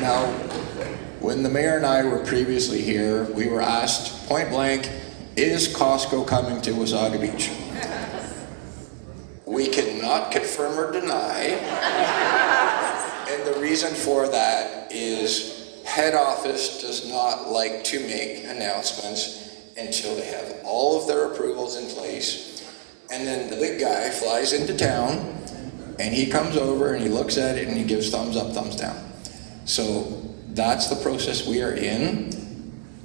Now, when the mayor and I were previously here, we were asked point blank, is Costco coming to Wasaga Beach? cannot confirm or deny. And the reason for that is head office does not like to make announcements until they have all of their approvals in place. And then the big guy flies into town and he comes over and he looks at it and he gives thumbs up, thumbs down. So that's the process we are in.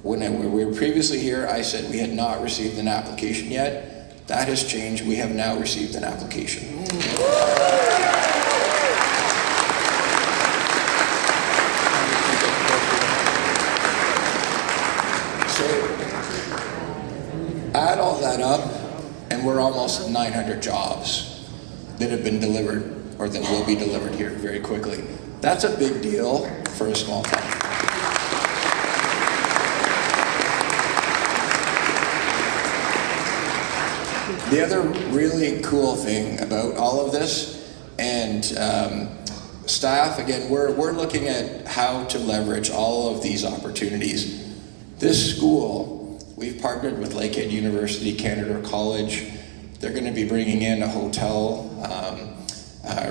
When we were previously here, I said we had not received an application yet. That has changed. We have now received an application. So add all that up, and we're almost 900 jobs that have been delivered or that will be delivered here very quickly. That's a big deal for a small town. The other really cool thing about all of this, and staff, again, we're looking at how to leverage all of these opportunities. This school, we've partnered with Lakehead University, Canada College. They're going to be bringing in a hotel,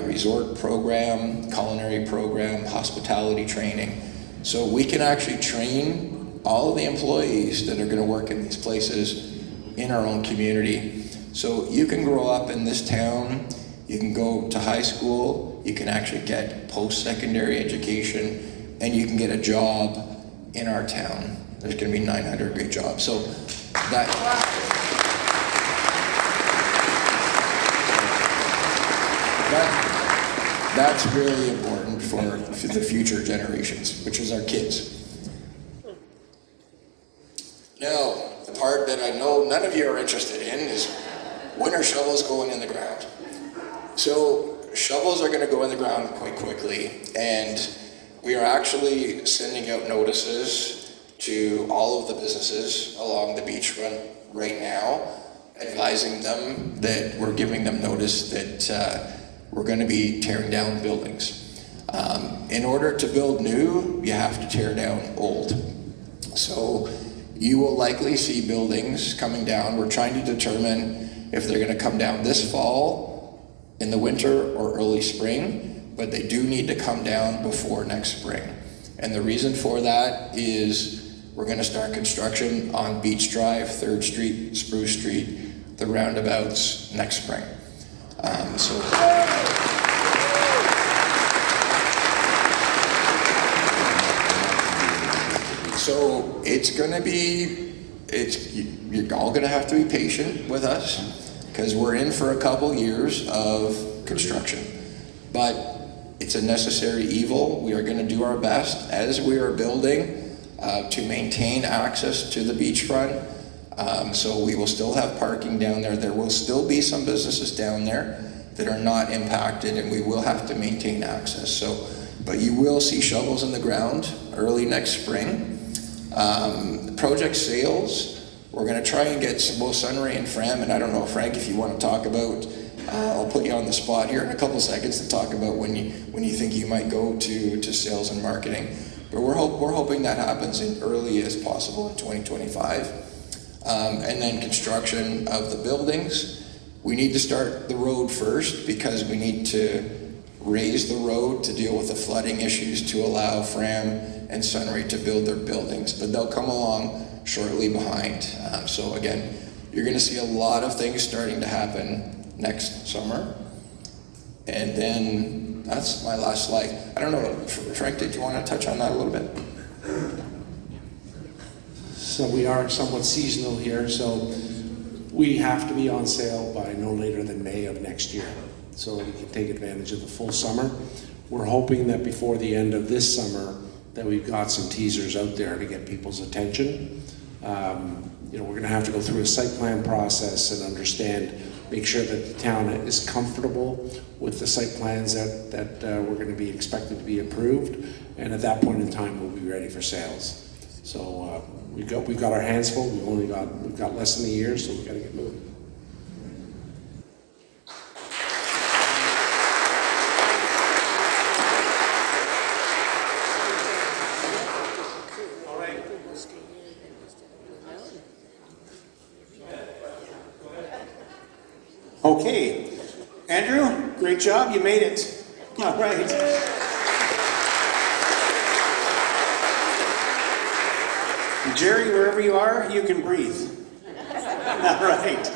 resort program, culinary program, hospitality training. So we can actually train all of the employees that are going to work in these places in our own community. So you can grow up in this town, you can go to high school, you can actually get post-secondary education, and you can get a job in our town. There's going to be 900 great jobs. So that's really important for the future generations, which is our kids. Now, the part that I know none of you are interested in is when are shovels going in the ground? So shovels are going to go in the ground quite quickly, and we are actually sending out notices to all of the businesses along the beachfront right now, advising them that we're giving them notice that we're going to be tearing down buildings. In order to build new, you have to tear down old. So you will likely see buildings coming down. We're trying to determine if they're going to come down this fall, in the winter, or early spring, but they do need to come down before next spring. And the reason for that is we're going to start construction on Beach Drive, 3rd Street, Spruce Street, the roundabouts next spring. So it's going to be, you're all going to have to be patient with us because we're in for a couple years of construction. But it's a necessary evil. We are going to do our best as we are building to maintain access to the beachfront. So we will still have parking down there. There will still be some businesses down there that are not impacted, and we will have to maintain access. But you will see shovels in the ground early next spring. Project sales, we're going to try and get both Sunray and FRAM, and I don't know, Frank, if you want to talk about, I'll put you on the spot here in a couple seconds to talk about when you think you might go to sales and marketing. But we're hoping that happens as early as possible in 2025. And then construction of the buildings. We need to start the road first because we need to raise the road to deal with the flooding issues to allow FRAM and Sunray to build their buildings, but they'll come along shortly behind. So again, you're going to see a lot of things starting to happen next summer. And then that's my last slide. I don't know, Frank, did you want to touch on that a little bit? So we are somewhat seasonal here, so we have to be on sale by no later than May of next year. So we can take advantage of the full summer. We're hoping that before the end of this summer that we've got some teasers out there to get people's attention. We're going to have to go through a site plan process and understand, make sure that the town is comfortable with the site plans that we're going to be expected to be approved. And at that point in time, we'll be ready for sales. So we've got our hands full. We've got less than a year, so we've got to get moving. Okay, Andrew, Great job, you made it. All right. Jerry, wherever you are, you can breathe. All right.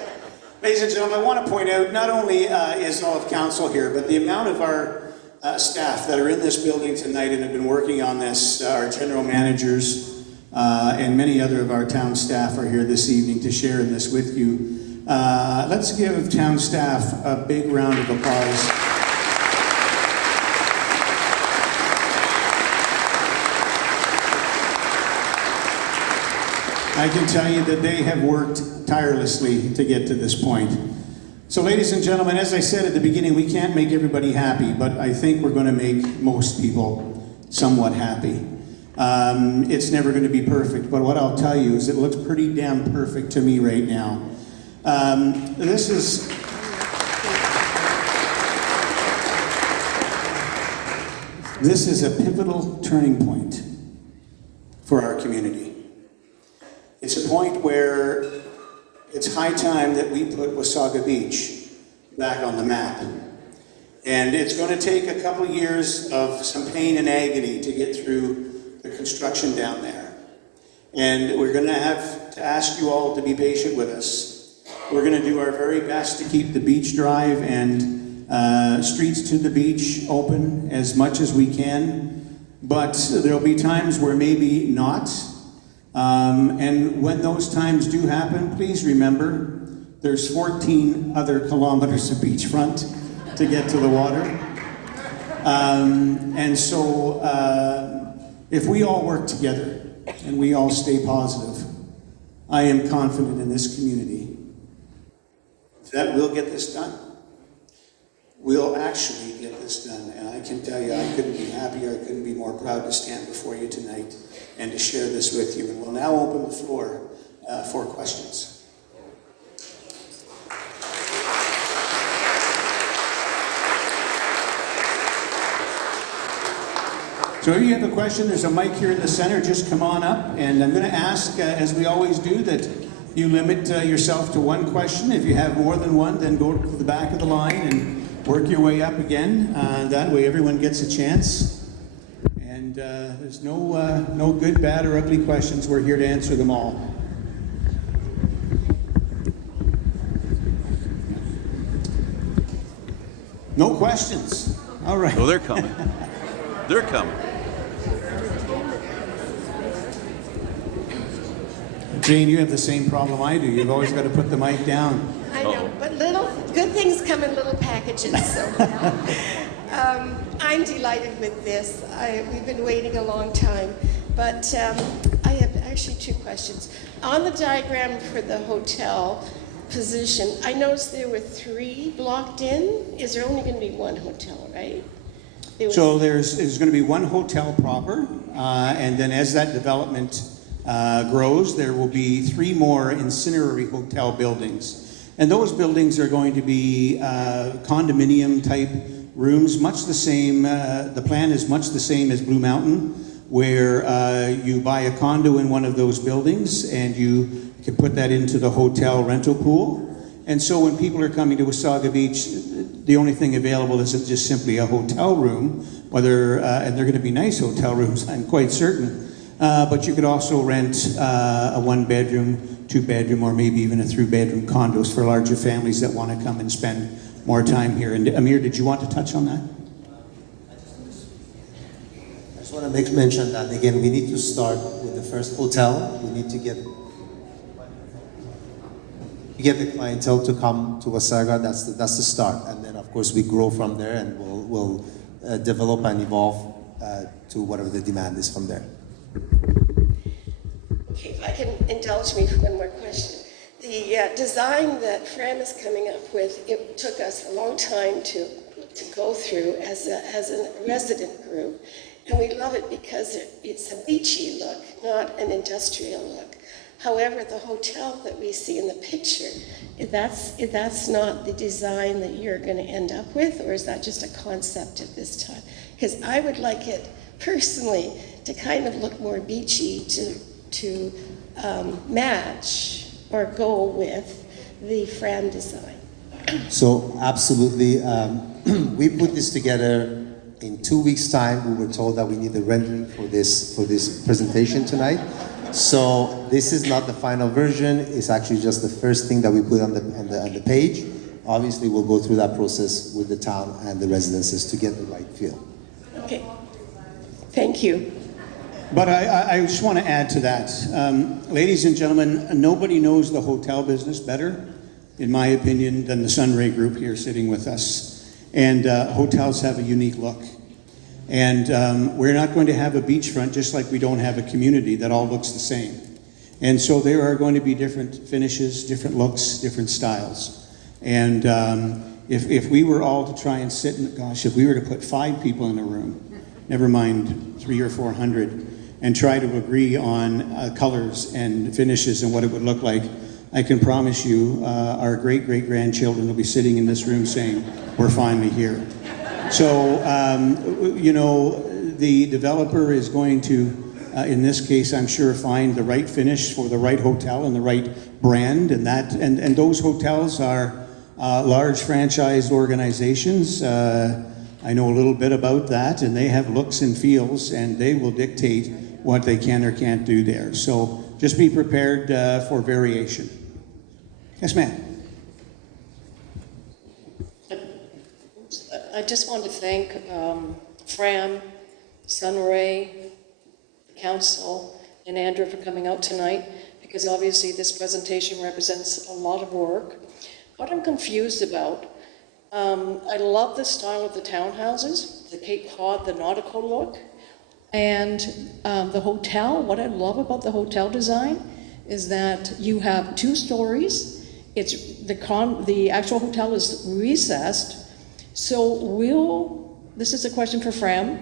Ladies and gentlemen, I want to point out, not only is all of council here, but the amount of our staff that are in this building tonight and have been working on this, our general managers and many other of our town staff are here this evening to share in this with you. Let's give town staff a big round of applause. I can tell you that they have worked tirelessly to get to this point. So ladies and gentlemen, as I said at the beginning, we can't make everybody happy, but I think we're going to make most people somewhat happy. It's never going to be perfect, but what I'll tell you is it looks pretty damn perfect to me right now. This is a pivotal turning point for our community. It's a point where it's high time that we put Wasaga Beach back on the map. And it's going to take a couple of years of some pain and agony to get through the construction down there. And we're going to have to ask you all to be patient with us. We're going to do our very best to keep the beach drive and streets to the beach open as much as we can. But there'll be times where maybe not. And when those times do happen, please remember there's 14 other kilometers of beachfront to get to the water. And so if we all work together and we all stay positive, I am confident in this community that we'll get this done. We'll actually get this done. And I can tell you, I couldn't be happier, I couldn't be more proud to stand before you tonight and to share this with you. And we'll now open the floor for questions. So if you have a question, there's a mic here in the center. Just come on up. And I'm going to ask, as we always do, that you limit yourself to one question. If you have more than one, then go to the back of the line and work your way up again. That way everyone gets a chance. And there's no good, bad, or ugly questions. We're here to answer them all. No questions. All right. Oh, they're coming. They're coming. Jane, you have the same problem I do. You've always got to put the mic down. I know, but little good things come in little packages. So I'm delighted with this. We've been waiting a long time, but I have actually two questions. On the diagram for the hotel position, I noticed there were 3 blocked in. Is there only going to be one hotel, right? So there's going to be one hotel proper, and then as that development grows, there will be 3 more ancillary hotel buildings. And those buildings are going to be condominium type rooms, much the same, the plan is much the same as Blue Mountain, where you buy a condo in one of those buildings and you can put that into the hotel rental pool. And so when people are coming to Wasaga Beach, the only thing available is just simply a hotel room, whether, and they're going to be nice hotel rooms, I'm quite certain. But you could also rent a 1-bedroom, 2-bedroom, or maybe even a 3-bedroom condos for larger families that want to come and spend more time here. And Amir, did you want to touch on that? I just want to mention that again, we need to start with the first hotel. We need to get the clientele to come to Wasaga. That's the start, and then of course we grow from there, and we'll develop and evolve to whatever the demand is from there. Okay, if I can indulge me for one more question. The design that FRAM is coming up with, it took us a long time to go through as a resident group. And we love it because it's a beachy look, not an industrial look. However, the hotel that we see in the picture, that's not the design that you're going to end up with, or is that just a concept at this time? Because I would like it personally to kind of look more beachy to match or go with the FRAM design. So absolutely, We put this together in 2 weeks' time. We were told that we need the rendering for this presentation tonight. So this is not the final version. It's actually just the first thing that we put on the page. Obviously, we'll go through that process with the town and the residences to get the right feel. Okay. Thank you. But I just want to add to that. Ladies and gentlemen, nobody knows the hotel business better, in my opinion, than the Sunray group here sitting with us. And hotels have a unique look. And we're not going to have a beachfront just like we don't have a community that all looks the same. And so there are going to be different finishes, different looks, different styles. And if we were all to try and sit, if we were to put 5 people in a room, never mind 300 or 400, and try to agree on colors and finishes and what it would look like, I can promise you our great-great-grandchildren will be sitting in this room saying, we're finally here. So, you know, the developer is going to, in this case, I'm sure, find the right finish for the right hotel and the right brand, and those hotels are large franchised organizations. I know a little bit about that, and they have looks and feels, and they will dictate what they can or can't do there. So just be prepared for variation. Yes, ma'am. I just want to thank FRAM, Sunray, the council, and Andrew for coming out tonight, because obviously this presentation represents a lot of work. What I'm confused about, I love the style of the townhouses, the Cape Cod, the nautical look, and the hotel. What I love about the hotel design is that you have 2 stories. It's the actual hotel is recessed. So this is a question for FRAM,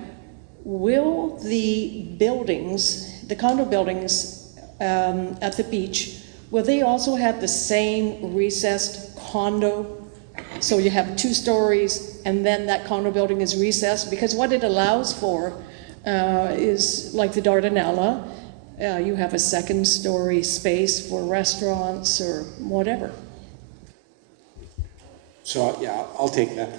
will the buildings, the condo buildings at the beach, will they also have the same recessed condo? So you have 2 stories and then that condo building is recessed? Because what it allows for is like the Dardanella, you have a 2nd story space for restaurants or whatever. So, yeah, I'll take that.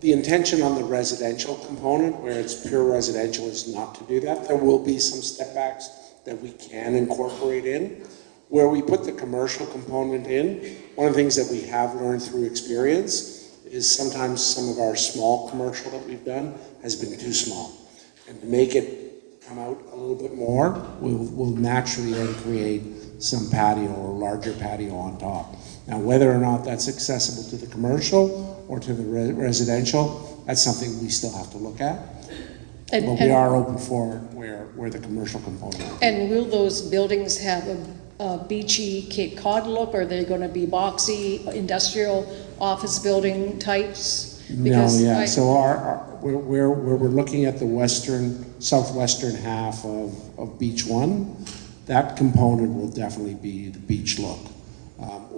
The intention on the residential component, where it's pure residential, is not to do that. There will be some step backs that we can incorporate in. Where we put the commercial component in, one of the things that we have learned through experience is sometimes some of our small commercial that we've done has been too small. And to make it come out a little bit more, we'll naturally then create some patio or larger patio on top. Now, whether or not that's accessible to the commercial or to the residential, that's something we still have to look at. But we are open for where the commercial component is. And will those buildings have a beachy Cape Cod look, or are they going to be boxy industrial office building types? Because no, yeah. So where we're looking at the southwestern half of Beach 1, that component will definitely be the beach look.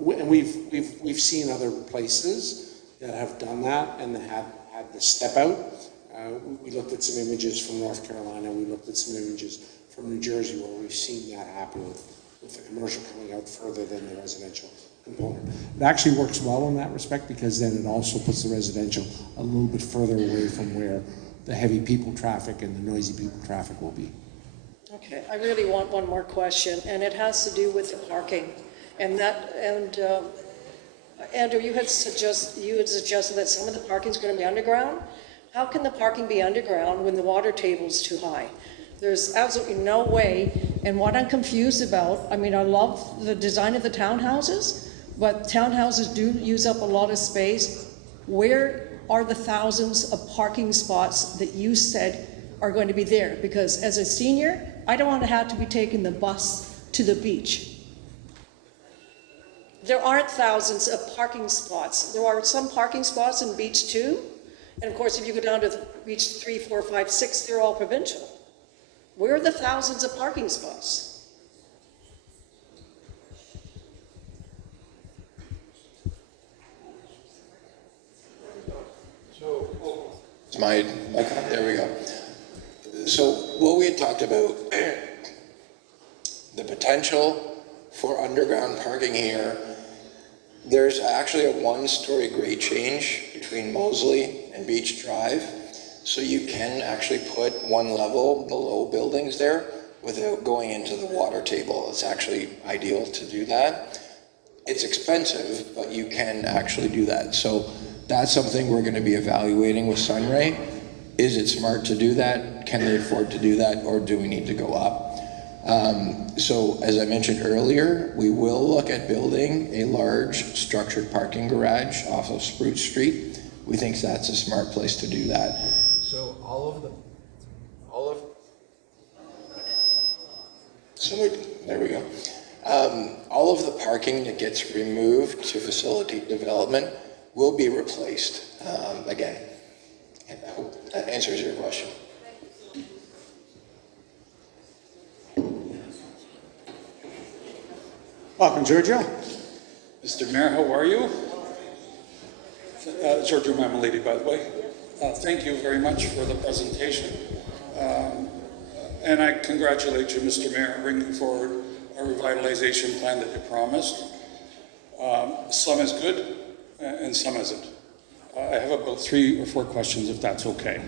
And we've seen other places that have done that and had the step out. We looked at some images from North Carolina. We looked at some images from New Jersey where we've seen that happen with the commercial coming out further than the residential component. It actually works well in that respect, because then it also puts the residential a little bit further away from where the heavy people traffic and the noisy people traffic will be. Okay, I really want one more question, and it has to do with the parking. Andrew, you had suggested that some of the parking is going to be underground. How can the parking be underground when the water table is too high? There's absolutely no way. And what I'm confused about, I mean, I love the design of the townhouses, but townhouses do use up a lot of space. Where are the thousands of parking spots that you said are going to be there? Because as a senior, I don't want to have to be taking the bus to the beach. There aren't thousands of parking spots. There are some parking spots in Beach 2. And of course, if you go down to Beach 3, 4, 5, 6, they're all provincial. Where are the thousands of parking spots? There we go. So what we had talked about, the potential for underground parking here, there's actually a 1-story grade change between Mosley and Beach Drive. So you can actually put one level below buildings there without going into the water table. It's actually ideal to do that. It's expensive, but you can actually do that. So that's something we're going to be evaluating with Sunray. Is it smart to do that? Can they afford to do that, or do we need to go up? So as I mentioned earlier, we will look at building a large structured parking garage off of Spruce Street. We think that's a smart place to do that. So there we go. All of the parking that gets removed to facilitate development will be replaced again. And I hope that answers your question. Welcome, Giorgio. Mr. Mayor, how are you? Giorgio Mamalady, by the way. Thank you very much for the presentation. And I congratulate you, Mr. Mayor, on bringing forward a revitalization plan that you promised. Some is good and some isn't. I have about 3 or 4 questions, if that's okay.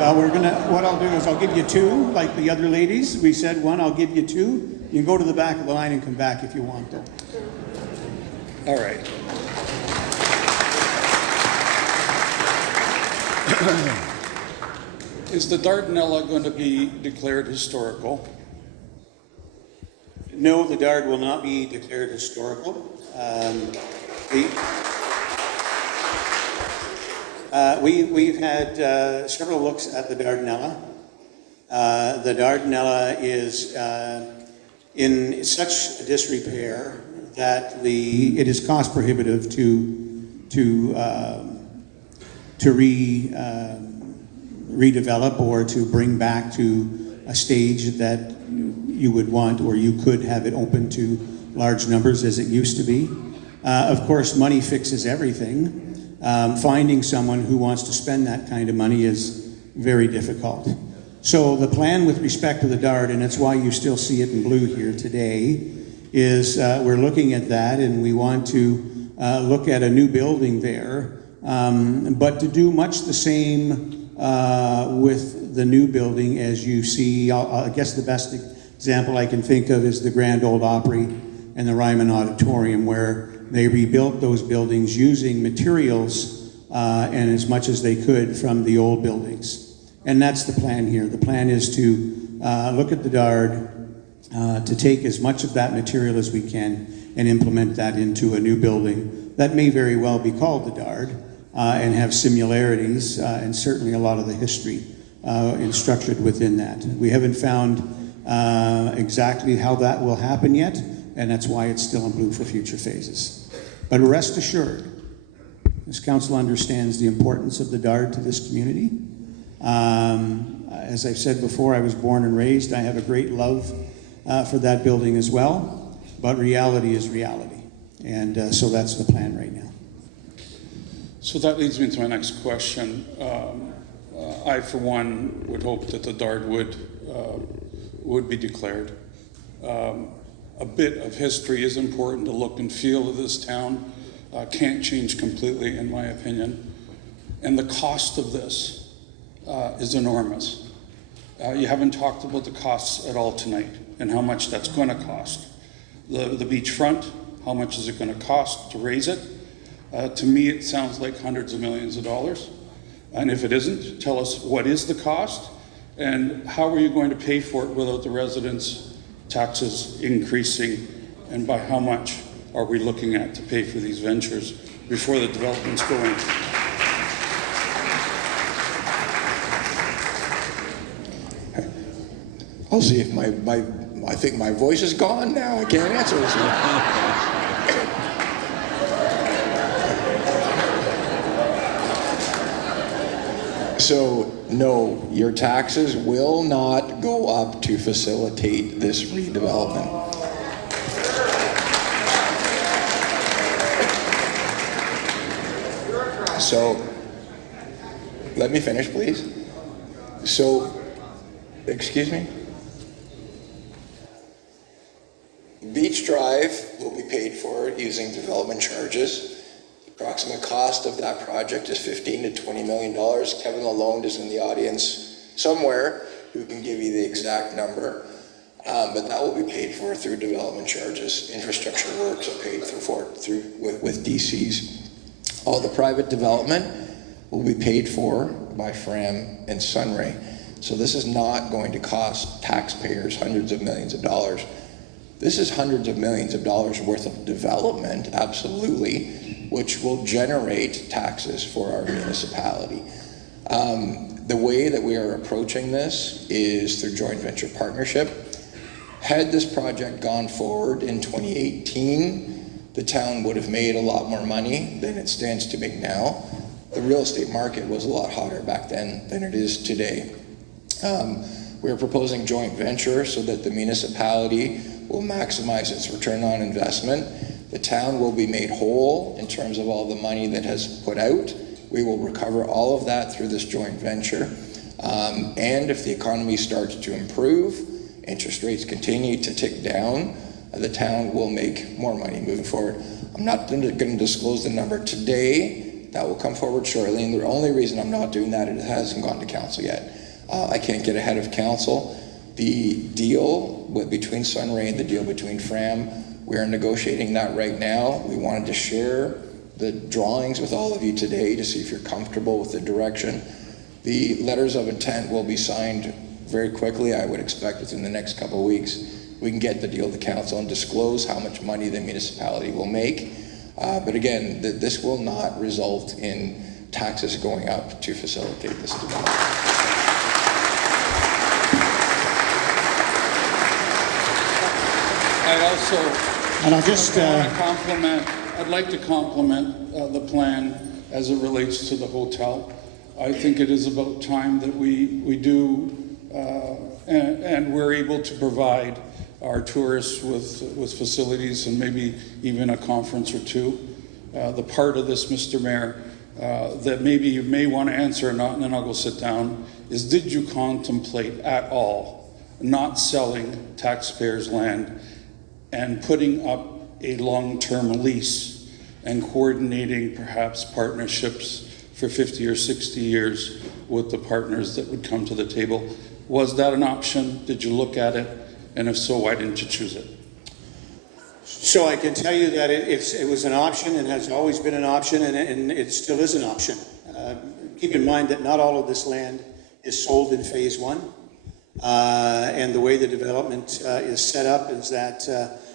What I'll do is I'll give you 2, like the other ladies. We said 1, I'll give you 2. You can go to the back of the line and come back if you want, though. All right. Is the Dardanella going to be declared historical? No, the Dard will not be declared historical. We've had several looks at the Dardanella. The Dardanella is in such disrepair that it is cost prohibitive to redevelop or to bring back to a stage that you would want, or you could have it open to large numbers as it used to be. Of course, money fixes everything. Finding someone who wants to spend that kind of money is very difficult. So the plan with respect to the Dard, and it's why you still see it in blue here today, is we're looking at that, and we want to look at a new building there, but to do much the same with the new building as you see. I guess the best example I can think of is the Grand Ole Opry and the Ryman Auditorium, where they rebuilt those buildings using materials and as much as they could from the old buildings. And that's the plan here. The plan is to look at the Dard, to take as much of that material as we can and implement that into a new building that may very well be called the Dard and have similarities and certainly a lot of the history structured within that. We haven't found exactly how that will happen yet, and that's why it's still in blue for future phases. But rest assured, this council understands the importance of the Dard to this community. As I've said before, I was born and raised. I have a great love for that building as well, but reality is reality. And so that's the plan right now. So that leads me to my next question. I, for one, would hope that the Dard would be declared. A bit of history is important. The look and feel of this town can't change completely, in my opinion. And the cost of this is enormous. You haven't talked about the costs at all tonight and how much that's going to cost. The beachfront, how much is it going to cost to raise it? To me, it sounds like hundreds of millions of dollars. And if it isn't, tell us what is the cost and how are you going to pay for it without the residents' taxes increasing, and by how much are we looking at to pay for these ventures before the developments go in? I'll see if I think my voice is gone now. I can't answer this one. So, no, your taxes will not go up to facilitate this redevelopment. So, let me finish, please. So, excuse me? Beach Drive will be paid for using development charges. Approximate cost of that project is $15 to $20 million. Kevin Lalonde is in the audience somewhere who can give you the exact number. But that will be paid for through development charges. Infrastructure works are paid through with DCs. All the private development will be paid for by FRAM and Sunray. So this is not going to cost taxpayers hundreds of millions of dollars. This is hundreds of millions of dollars worth of development, absolutely, which will generate taxes for our municipality. The way that we are approaching this is through joint venture partnership. Had this project gone forward in 2018, the town would have made a lot more money than it stands to make now. The real estate market was a lot hotter back then than it is today. We are proposing joint venture so that the municipality will maximize its return on investment. The town will be made whole in terms of all the money that has put out. We will recover all of that through this joint venture. And if the economy starts to improve, interest rates continue to tick down, the town will make more money moving forward. I'm not going to disclose the number today. That will come forward shortly. And the only reason I'm not doing that, it hasn't gone to council yet. I can't get ahead of council. The deal between Sunray and the deal between FRAM, we're negotiating that right now. We wanted to share the drawings with all of you today to see if you're comfortable with the direction. The letters of intent will be signed very quickly. I would expect within the next couple of weeks. We can get the deal to council and disclose how much money the municipality will make. But again, this will not result in taxes going up to facilitate this development. I'd like to compliment the plan as it relates to the hotel. I think it is about time that we do and we're able to provide our tourists with facilities and maybe even a conference or two. The part of this, Mr. Mayor, that maybe you may want to answer or not, and then I'll go sit down, is did you contemplate at all not selling taxpayers' land and putting up a long-term lease and coordinating perhaps partnerships for 50 or 60 years with the partners that would come to the table? Was that an option? Did you look at it? And if so, why didn't you choose it? So I can tell you that it was an option and has always been an option, and it still is an option. Keep in mind that not all of this land is sold in phase one. And the way the development is set up is that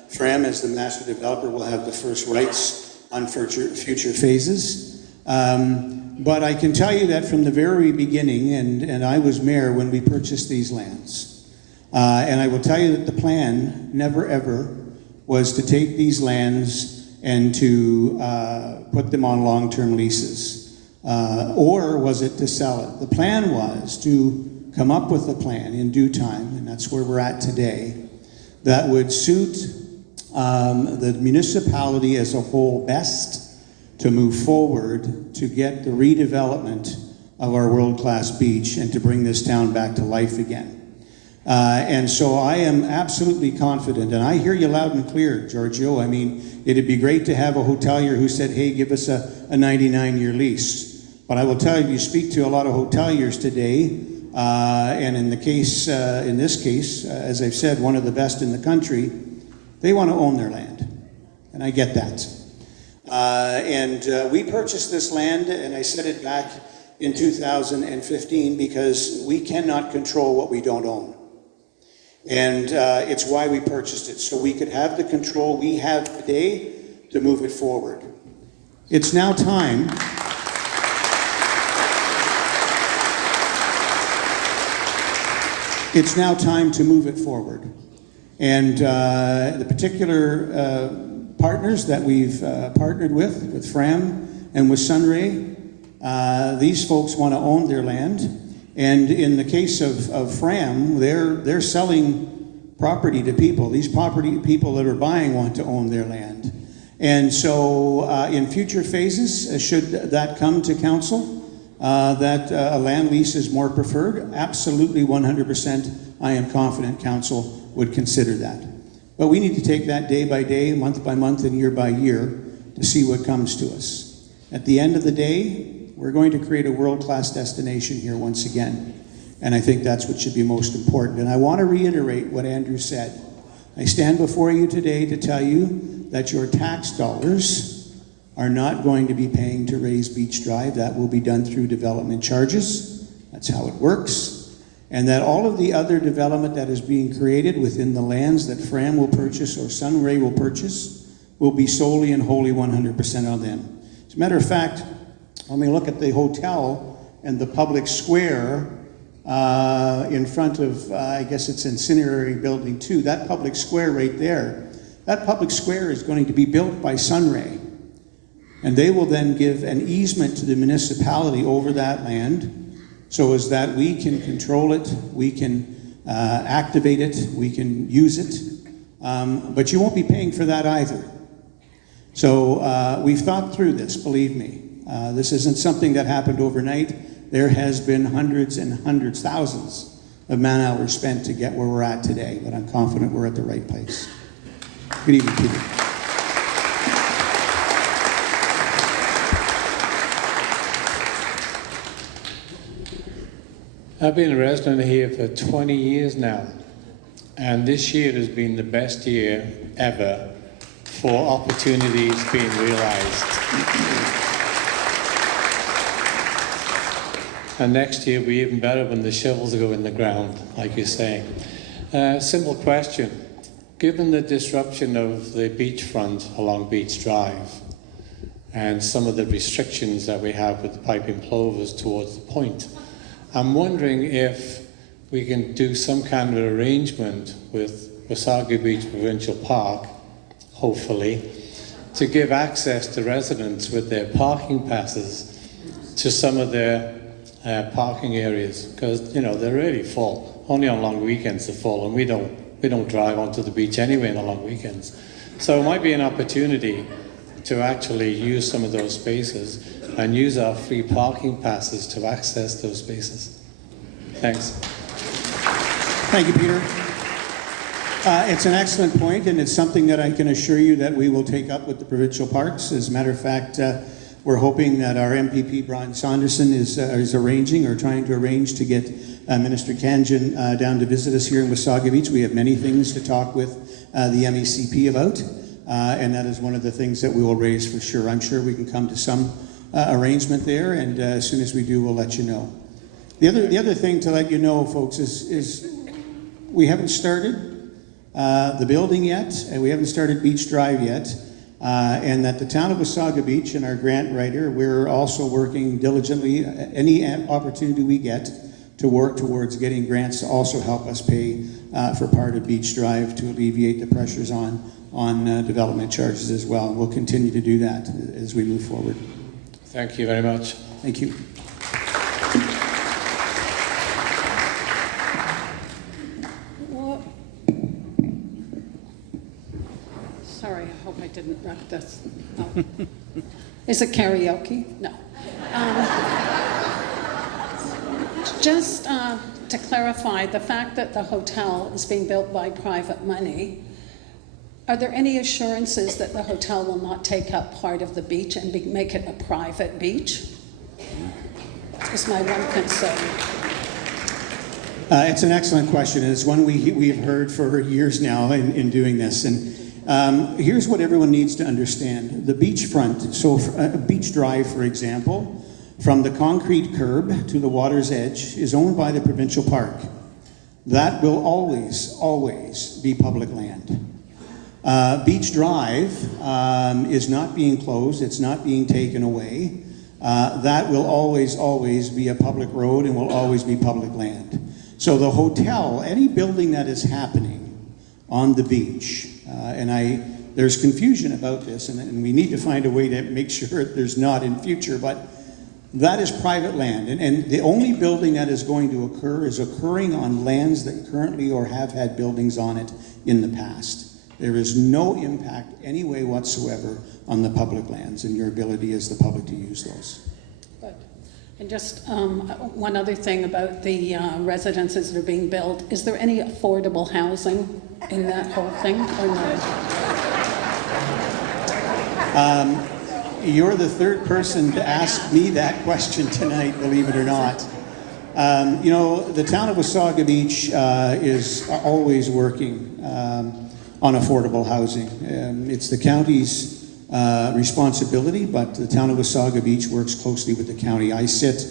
FRAM, as the master developer, will have the first rights on future phases. But I can tell you that from the very beginning, and I was mayor when we purchased these lands, and I will tell you that the plan never ever was to take these lands and to put them on long-term leases, or was it to sell it? The plan was to come up with a plan in due time, and that's where we're at today, that would suit the municipality as a whole best to move forward to get the redevelopment of our world-class beach and to bring this town back to life again. And so I am absolutely confident, and I hear you loud and clear, Giorgio. I mean, it'd be great to have a hotelier who said, hey, give us a 99-year lease. But I will tell you, you speak to a lot of hoteliers today, and in this case, as I've said, one of the best in the country, they want to own their land. And I get that. We purchased this land, and I said it back in 2015, because we cannot control what we don't own. And it's why we purchased it, so we could have the control we have today to move it forward. It's now time. It's now time to move it forward. And the particular partners that we've partnered with FRAM and with Sunray, these folks want to own their land. And in the case of FRAM, they're selling property to people. These property people that are buying want to own their land. And so in future phases, should that come to council, that a land lease is more preferred, absolutely 100%, I am confident council would consider that. But we need to take that day by day, month by month, and year by year to see what comes to us. At the end of the day, we're going to create a world-class destination here once again. And I think that's what should be most important. And I want to reiterate what Andrew said. I stand before you today to tell you that your tax dollars are not going to be paying to raise Beach Drive. That will be done through development charges. That's how it works. And that all of the other development that is being created within the lands that FRAM will purchase or Sunray will purchase will be solely and wholly 100% on them. As a matter of fact, when we look at the hotel and the public square in front of, I guess it's Incinerary Building 2, that public square right there, that public square is going to be built by Sunray. And they will then give an easement to the municipality over that land so as that we can control it, we can activate it, we can use it. But you won't be paying for that either. So we've thought through this, believe me. This isn't something that happened overnight. There has been hundreds and hundreds, thousands of man-hours spent to get where we're at today, but I'm confident we're at the right place. Good evening, Peter. I've been a resident here for 20 years now, and this year has been the best year ever for opportunities being realized. And next year will be even better when the shovels go in the ground, like you say. Simple question. Given the disruption of the beachfront along Beach Drive and some of the restrictions that we have with the piping plovers towards the point, I'm wondering if we can do some kind of arrangement with Wasaga Beach Provincial Park, hopefully, to give access to residents with their parking passes to some of their parking areas, because they're really full. Only on long weekends they're full, and we don't drive onto the beach anyway on long weekends. So it might be an opportunity to actually use some of those spaces and use our free parking passes to access those spaces. Thanks. Thank you, Peter. It's an excellent point, and it's something that I can assure you that we will take up with the provincial parks. As a matter of fact, we're hoping that our MPP, Brian Saunderson, is arranging or trying to arrange to get Minister Kanjan down to visit us here in Wasaga Beach. We have many things to talk with the MECP about, and that is one of the things that we will raise for sure. I'm sure we can come to some arrangement there, and as soon as we do, we'll let you know. The other thing to let you know, folks, is we haven't started the building yet, and we haven't started Beach Drive yet. And that the town of Wasaga Beach and our grant writer, we're also working diligently any opportunity we get to work towards getting grants to also help us pay for part of Beach Drive to alleviate the pressures on development charges as well. And we'll continue to do that as we move forward. Thank you very much. Thank you. Sorry, I hope I didn't wreck this. Oh. Is it karaoke? No. Just to clarify, the fact that the hotel is being built by private money, are there any assurances that the hotel will not take up part of the beach and make it a private beach? That's my one concern. It's an excellent question, and it's one we've heard for years now in doing this. And here's what everyone needs to understand. The beachfront, so Beach Drive, for example, from the concrete curb to the water's edge is owned by the provincial park. That will always, always be public land. Beach Drive is not being closed, it's not being taken away. That will always, always be a public road and will always be public land. So the hotel, any building that is happening on the beach, there's confusion about this, and we need to find a way to make sure there's not in future, but that is private land. And the only building that is going to occur is occurring on lands that currently or have had buildings on it in the past. There is no impact any way whatsoever on the public lands and your ability as the public to use those. Good. And just one other thing about the residences that are being built. Is there any affordable housing in that whole thing or no? You're the third person to ask me that question tonight, believe it or not. You know, the town of Wasaga Beach is always working on affordable housing. It's the county's responsibility, but the town of Wasaga Beach works closely with the county. I sit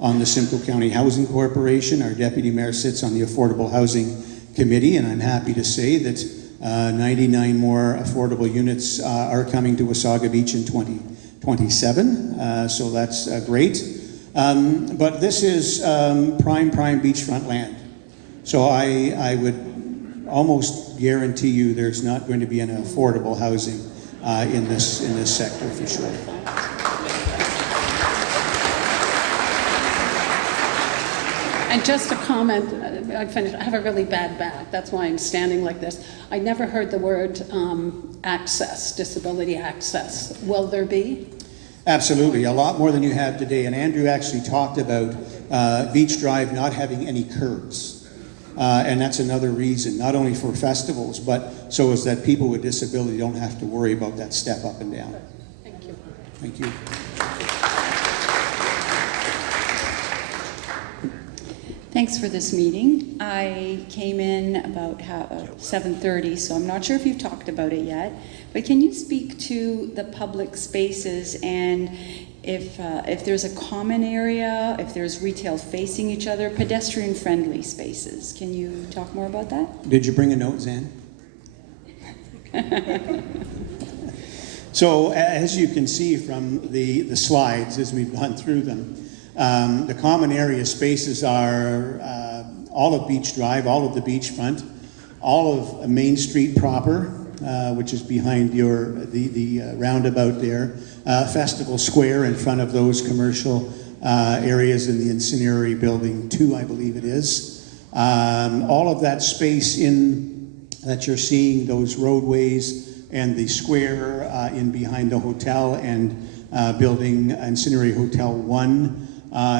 on the Simcoe County Housing Corporation. Our deputy mayor sits on the Affordable Housing Committee, and I'm happy to say that 99 more affordable units are coming to Wasaga Beach in 2027, so that's great. But this is prime beachfront land. So I would almost guarantee you there's not going to be any affordable housing in this sector for sure. And just a comment, I have a really bad back, that's why I'm standing like this. I never heard the word access, disability access. Will there be? Absolutely, a lot more than you have today. And Andrew actually talked about Beach Drive not having any curbs. And that's another reason, not only for festivals, but so is that people with disability don't have to worry about that step up and down. Thank you. Thank you. Thanks for this meeting. I came in about 7:30, so I'm not sure if you've talked about it yet, but can you speak to the public spaces and if there's a common area, if there's retail facing each other, pedestrian-friendly spaces? Can you talk more about that? Did you bring a note, Zan? So as you can see from the slides as we've gone through them, the common area spaces are all of Beach Drive, all of the beachfront, all of Main Street proper, which is behind the roundabout there, Festival Square in front of those commercial areas in the Incendiary Building 2, I believe it is. All of that space that you're seeing, those roadways and the square in behind the hotel and building Incendiary Hotel 1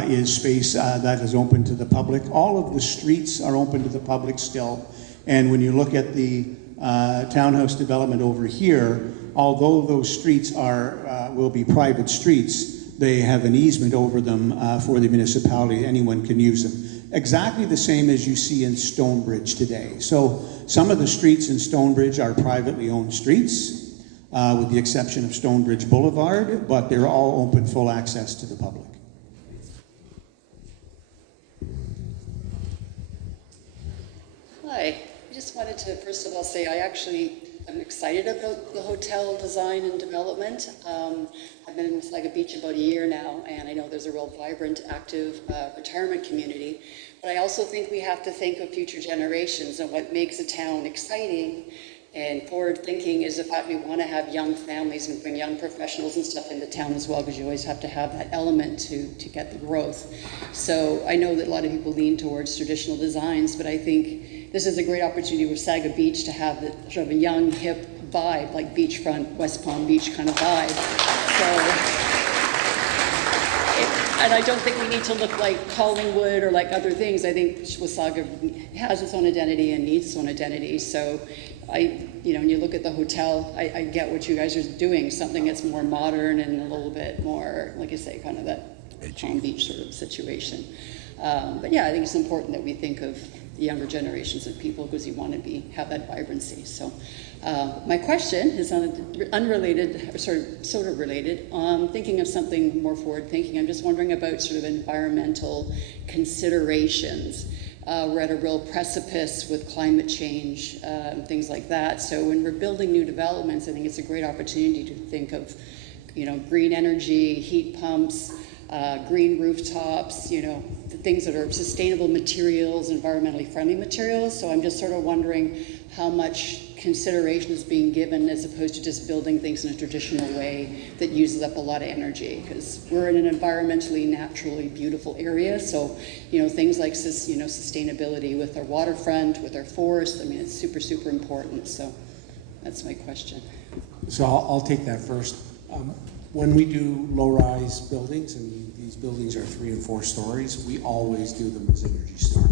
is space that is open to the public. All of the streets are open to the public still. And when you look at the townhouse development over here, although those streets will be private streets, they have an easement over them for the municipality. Anyone can use them. Exactly the same as you see in Stonebridge today. So some of the streets in Stonebridge are privately owned streets, with the exception of Stonebridge Boulevard, but they're all open full access to the public. Hi, I just wanted to first of all say I actually am excited about the hotel design and development. I've been in Wasaga Beach about a year now, and I know there's a real vibrant, active retirement community. But I also think we have to think of future generations, and what makes a town exciting and forward-thinking is the fact we want to have young families and bring young professionals and stuff into town as well, because you always have to have that element to get the growth. So I know that a lot of people lean towards traditional designs, but I think this is a great opportunity with Wasaga Beach to have the, sort of a young, hip vibe, like beachfront, West Palm Beach kind of vibe. And I don't think we need to look like Collingwood or like other things. I think Wasaga has its own identity and needs its own identity. So when you look at the hotel, I get what you guys are doing, something that's more modern and a little bit more, like I say, kind of that Palm Beach sort of situation. But yeah, I think it's important that we think of the younger generations of people because you want to have that vibrancy. So my question is unrelated, sort of related. Thinking of something more forward thinking, I'm just wondering about sort of environmental considerations. We're at a real precipice with climate change, things like that. So when we're building new developments, I think it's a great opportunity to think of, green energy, heat pumps, green rooftops, the things that are sustainable materials, environmentally friendly materials. So I'm just sort of wondering how much consideration is being given as opposed to just building things in a traditional way that uses up a lot of energy, because we're in an environmentally, naturally beautiful area. So, things like sustainability with our waterfront, with our forests, I mean, it's super, super important. So that's my question. So I'll take that first. When we do low-rise buildings, and these buildings are 3 and 4 stories, we always do them as Energy Star.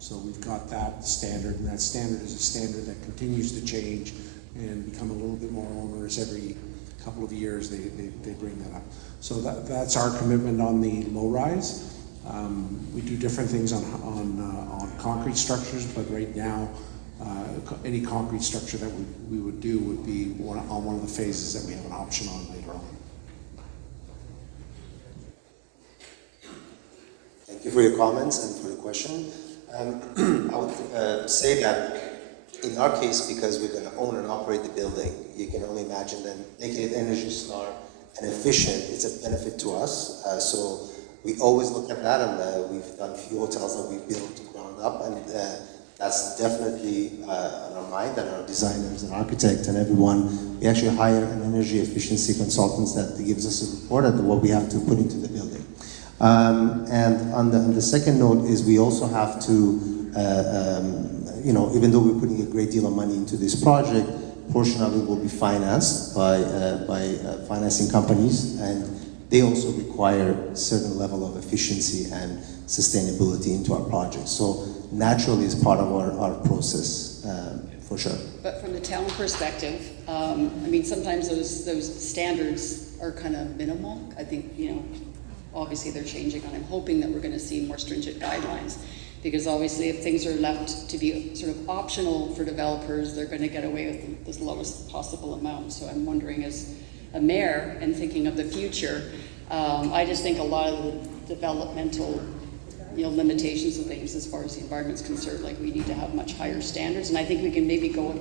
So we've got that standard, and that standard is a standard that continues to change and become a little bit more onerous every couple of years, they bring that up. So that's our commitment on the low-rise. We do different things on concrete structures, but right now, any concrete structure that we would do would be on one of the phases that we have an option on later on. Thank you for your comments and for the question. I would say that in our case, because we're going to own and operate the building, you can only imagine that making it energy smart and efficient is a benefit to us. So we always look at that, and we've done a few hotels that we've built ground up, and that's definitely on our mind, and our designers and architects and everyone. We actually hire an energy efficiency consultants that gives us a report of what we have to put into the building. And on the second note is we also have to, even though we're putting a great deal of money into this project, portion of it will be financed by financing companies, and they also require a certain level of efficiency and sustainability into our project. So naturally, it's part of our process, for sure. But from the town perspective, sometimes those standards are kind of minimal. I think, obviously they're changing, and I'm hoping that we're going to see more stringent guidelines. Because obviously if things are left to be sort of optional for developers, they're going to get away with the lowest possible amount. So I'm wondering, as a mayor and thinking of the future, I just think a lot of the developmental limitations of things as far as the environment's concerned, like we need to have much higher standards. And I think we can maybe go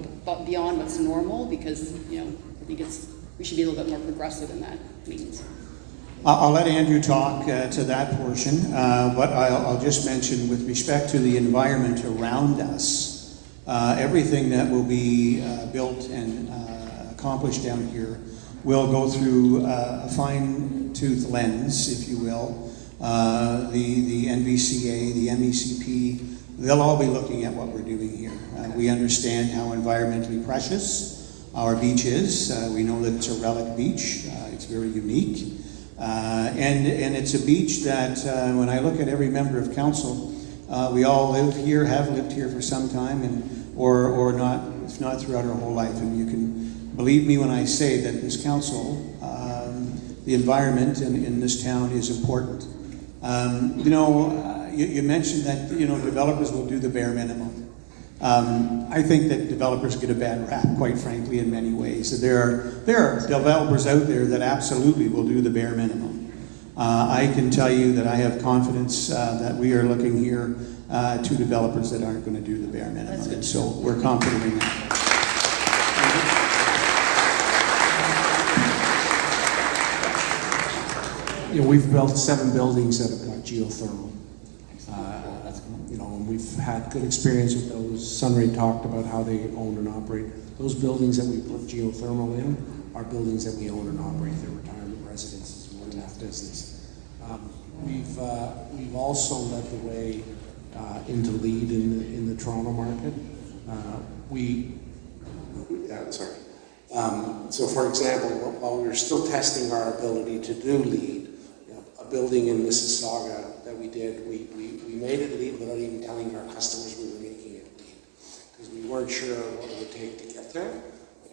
beyond what's normal, because I think we should be a little bit more progressive in that means. I'll let Andrew talk to that portion, but I'll just mention with respect to the environment around us, everything that will be built and accomplished down here will go through a fine-tooth lens, if you will. The NVCA, the MECP, they'll all be looking at what we're doing here. We understand how environmentally precious our beach is. We know that it's a relic beach. It's very unique. And it's a beach that, when I look at every member of council, we all live here, have lived here for some time, or not, if not throughout our whole life. And you can believe me when I say that this council, the environment in this town is important. You mentioned that developers will do the bare minimum. I think that developers get a bad rap, quite frankly, in many ways. There are developers out there that absolutely will do the bare minimum. I can tell you that I have confidence that we are looking here to developers that aren't going to do the bare minimum. And so we're confident in that. We've built 7 buildings that have got geothermal. And we've had good experience with those. Sunray talked about how they own and operate. Those buildings that we put geothermal in are buildings that we own and operate. They're retirement residences. We're in that business. We've also led the way into LEED in the Toronto market. So for example, while we were still testing our ability to do LEED, a building in Mississauga that we did, we made it LEED without even telling our customers we were making it LEED, because we weren't sure what it would take to get there.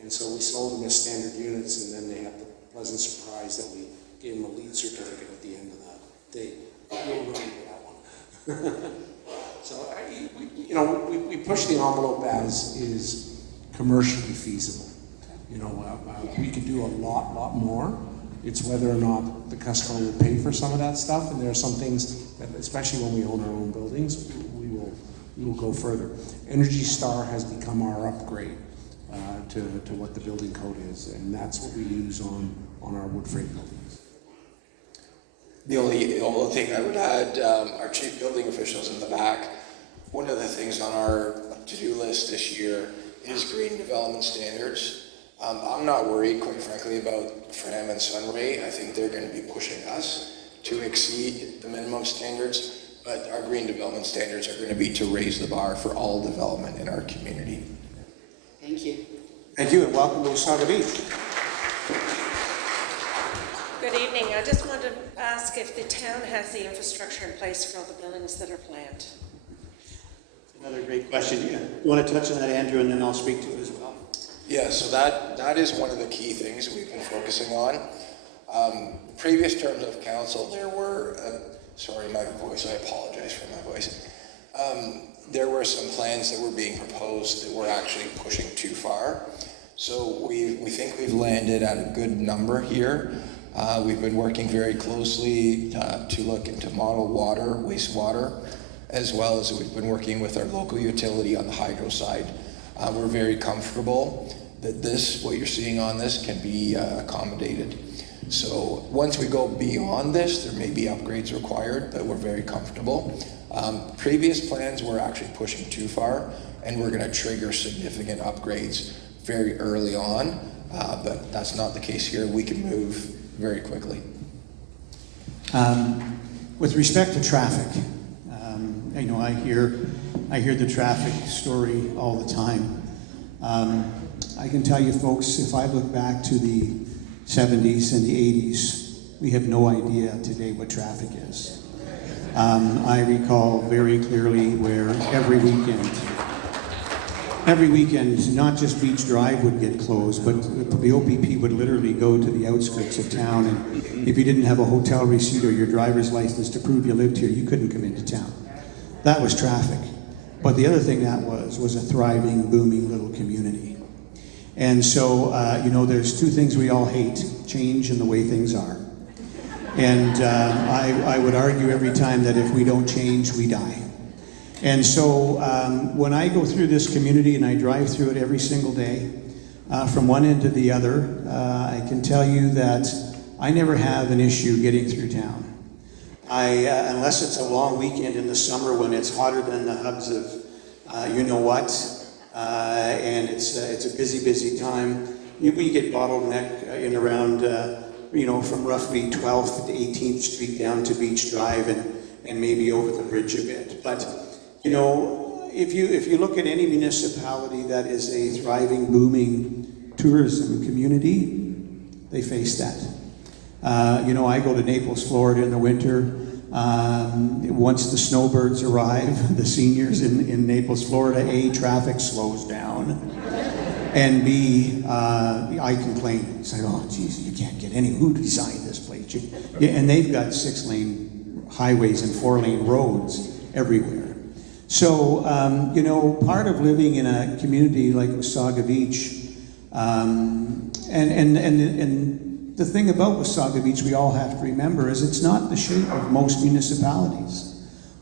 And so we sold them as standard units, and then they had the pleasant surprise that we gave them a LEED certificate at the end of the day. You'll remember that one. So we push the envelope as is commercially feasible. We could do a lot more. It's whether or not the customer will pay for some of that stuff, and there are some things that, especially when we own our own buildings, we will go further. Energy Star has become our upgrade to what the building code is, and that's what we use on our wood frame buildings. The only thing I would add, our chief building officials in the back, one of the things on our to-do list this year is green development standards. I'm not worried, quite frankly, about FRAM and Sunray. I think they're going to be pushing us to exceed the minimum standards, but our green development standards are going to be to raise the bar for all development in our community. Thank you. Thank you, and welcome to Wasaga Beach. Good evening. I just wanted to ask if the town has the infrastructure in place for all the buildings that are planned. Another great question. You want to touch on that, Andrew, and then I'll speak to it as well. Yeah, so that is one of the key things we've been focusing on. Previous terms of council, there were, sorry, my voice, I apologize for my voice. There were some plans that were being proposed that were actually pushing too far. So we think we've landed at a good number here. We've been working very closely to look into model water, wastewater, as well as we've been working with our local utility on the hydro side. We're very comfortable that what you're seeing on this can be accommodated. So once we go beyond this, there may be upgrades required, but we're very comfortable. Previous plans were actually pushing too far, and we're going to trigger significant upgrades very early on, but that's not the case here. We can move very quickly. With respect to traffic, I know I hear the traffic story all the time. I can tell you folks, if I look back to the 70s and the 80s, we have no idea today what traffic is. I recall very clearly where every weekend, not just Beach Drive would get closed, but the OPP would literally go to the outskirts of town, and if you didn't have a hotel receipt or your driver's license to prove you lived here, you couldn't come into town. That was traffic. But the other thing that was a thriving, booming little community. And so, there's two things we all hate: change and the way things are. And I would argue every time that if we don't change, we die. And so when I go through this community, and I drive through it every single day, from one end to the other, I can tell you that I never have an issue getting through town. Unless it's a long weekend in the summer when it's hotter than the hubs of and it's a busy time. We get bottleneck in around from roughly 12th to 18th Street down to Beach Drive and maybe over the bridge a bit. But if you look at any municipality that is a thriving, booming tourism community, they face that. I go to Naples, Florida in the winter. Once the snowbirds arrive, the seniors in Naples, Florida, A, traffic slows down, and B, I complain. Say, oh, geez, you can't get who designed this place? And they've got 6-lane highways and 4-lane roads everywhere. So, part of living in a community like Wasaga Beach, and the thing about Wasaga Beach we all have to remember is it's not the shape of most municipalities.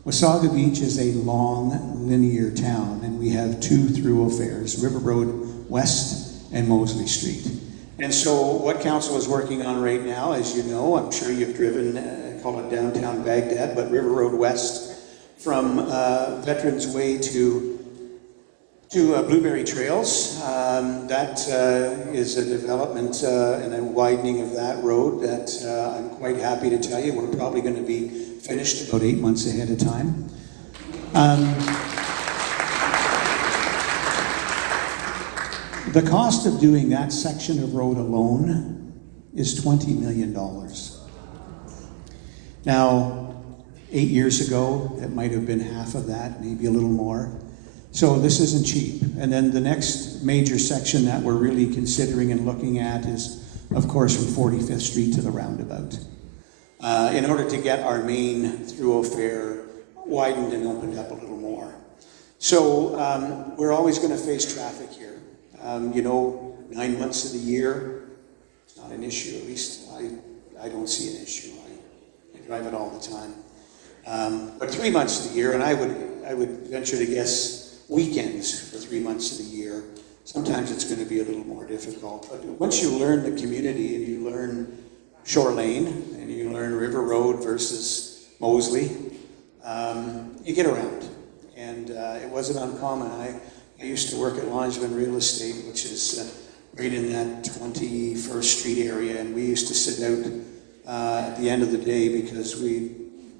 Wasaga Beach is a long, linear town, and we have two thoroughfares, River Road West and Mosley Street. And so what council is working on right now, as you know, I'm sure you've driven, call it downtown Baghdad, but River Road West from Veterans Way to Blueberry Trails. That is a development and a widening of that road that I'm quite happy to tell you we're probably going to be finished about 8 months ahead of time. The cost of doing that section of road alone is $20 million. Now, 8 years ago, it might have been half of that, maybe a little more. So this isn't cheap. And then the next major section that we're really considering and looking at is, of course, from 45th Street to the roundabout. In order to get our main thoroughfare widened and opened up a little more. So we're always going to face traffic here. 9 months of the year, it's not an issue. At least I don't see an issue. I drive it all the time. But 3 months of the year, and I would venture to guess weekends for 3 months of the year, sometimes it's going to be a little more difficult. But once you learn the community and you learn Shore Lane and you learn River Road versus Mosley, you get around. And it wasn't uncommon. I used to work at Longevin Real Estate, which is right in that 21st Street area, and we used to sit out at the end of the day because we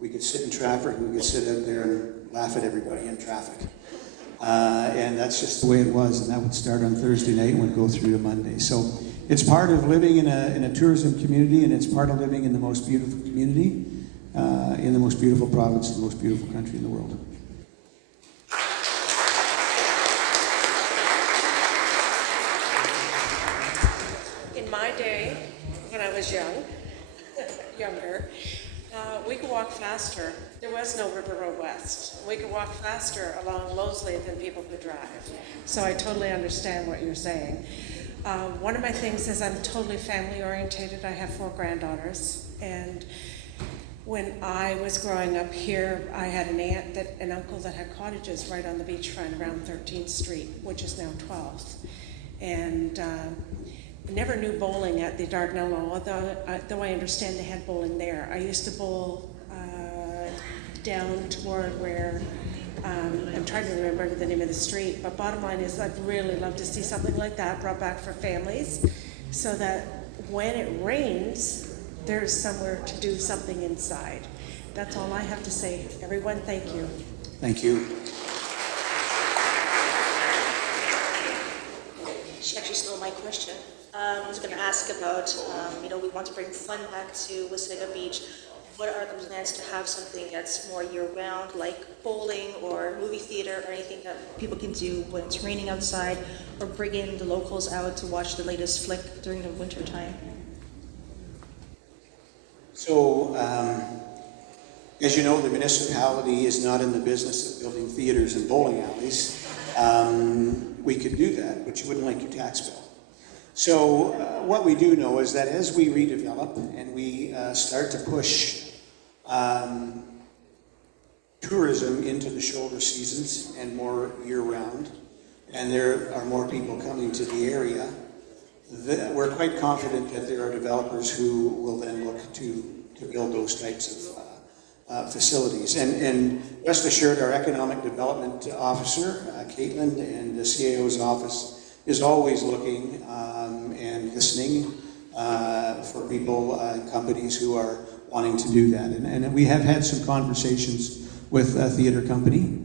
could sit in traffic, we could sit out there and laugh at everybody in traffic. And that's just the way it was, and that would start on Thursday night and would go through to Monday. So it's part of living in a tourism community, and it's part of living in the most beautiful community, in the most beautiful province, the most beautiful country in the world. was young, younger, we could walk faster. There was no River Road West. We could walk faster along Loseley than people could drive. So I totally understand what you're saying. One of my things is I'm totally family orientated. I have 4 granddaughters, and when I was growing up here, I had an uncle that had cottages right on the beachfront around 13th Street, which is now 12th. And I never knew bowling at the Dardanelles, though I understand they had bowling there. I used to bowl down toward where, I'm trying to remember the name of the street, but bottom line is I'd really love to see something like that brought back for families so that when it rains, there's somewhere to do something inside. That's all I have to say. Everyone, thank you. Thank you. She actually stole my question. I was going to ask about, we want to bring fun back to Wasaga Beach. What are the plans to have something that's more year-round, like bowling or movie theater, or anything that people can do when it's raining outside, or bring in the locals out to watch the latest flick during the winter time? So, as you know, the municipality is not in the business of building theaters and bowling alleys. We could do that, but you wouldn't like your tax bill. So what we do know is that as we redevelop and we start to push tourism into the shoulder seasons and more year-round, and there are more people coming to the area, we're quite confident that there are developers who will then look to build those types of facilities. And rest assured, our economic development officer, Caitlin, and the CAO's office is always looking and listening for people, companies who are wanting to do that. And we have had some conversations with a theater company.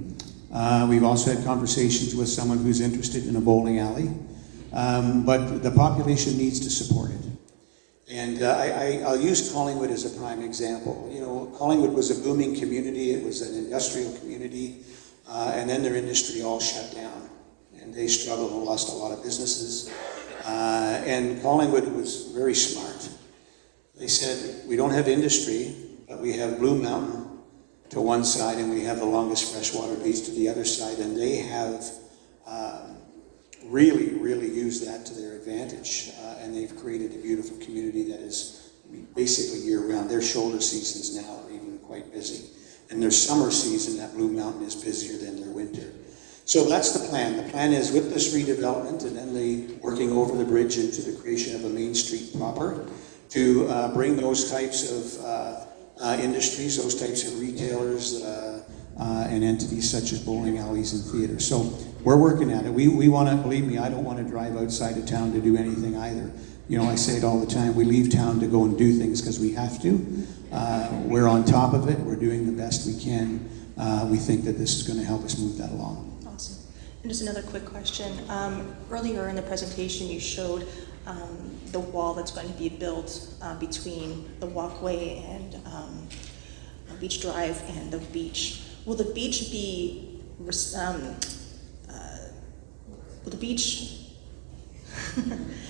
We've also had conversations with someone who's interested in a bowling alley. But the population needs to support it. And I'll use Collingwood as a prime example. You know, Collingwood was a booming community. It was an industrial community. And then their industry all shut down. And they struggled and lost a lot of businesses. And Collingwood was very smart. They said, we don't have industry, but we have Blue Mountain to one side, and we have the longest freshwater beach to the other side. And they have really used that to their advantage. And they've created a beautiful community that is basically year-round. Their shoulder seasons now are even quite busy. And their summer season at Blue Mountain is busier than their winter. So that's the plan. The plan is with this redevelopment and then the working over the bridge into the creation of a main street proper to bring those types of industries, those types of retailers and entities such as bowling alleys and theaters. So we're working at it. We want to, believe me, I don't want to drive outside of town to do anything either. You know, I say it all the time, we leave town to go and do things because we have to. We're on top of it. We're doing the best we can. We think that this is going to help us move that along. Awesome. And just another quick question. Earlier in the presentation, you showed the wall that's going to be built between the walkway and Beach Drive and the beach. Will the beach be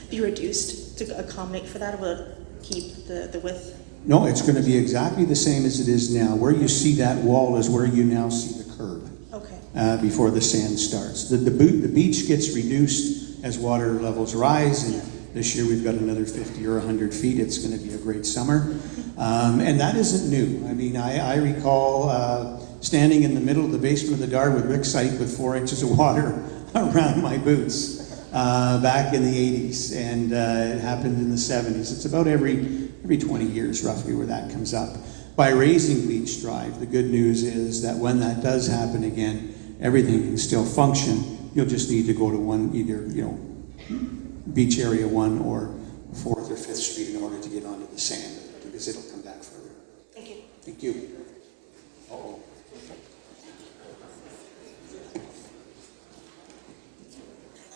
be reduced to accommodate for that, or will it keep the width? No, it's going to be exactly the same as it is now. Where you see that wall is where you now see the curb. Okay. Before the sand starts. The beach gets reduced as water levels rise, and this year we've got another 50 or 100 feet. It's going to be a great summer. And that isn't new. I mean, I recall standing in the middle of the basement of the Dard with Rick Sight with 4 inches of water around my boots back in the 80s, and it happened in the 70s. It's about every 20 years roughly where that comes up. By raising Beach Drive, the good news is that when that does happen again, everything can still function. You'll just need to go to one, either, Beach Area 1 or 4th or 5th Street in order to get onto the sand, because it'll come back further. Thank you. Thank you. Uh-oh.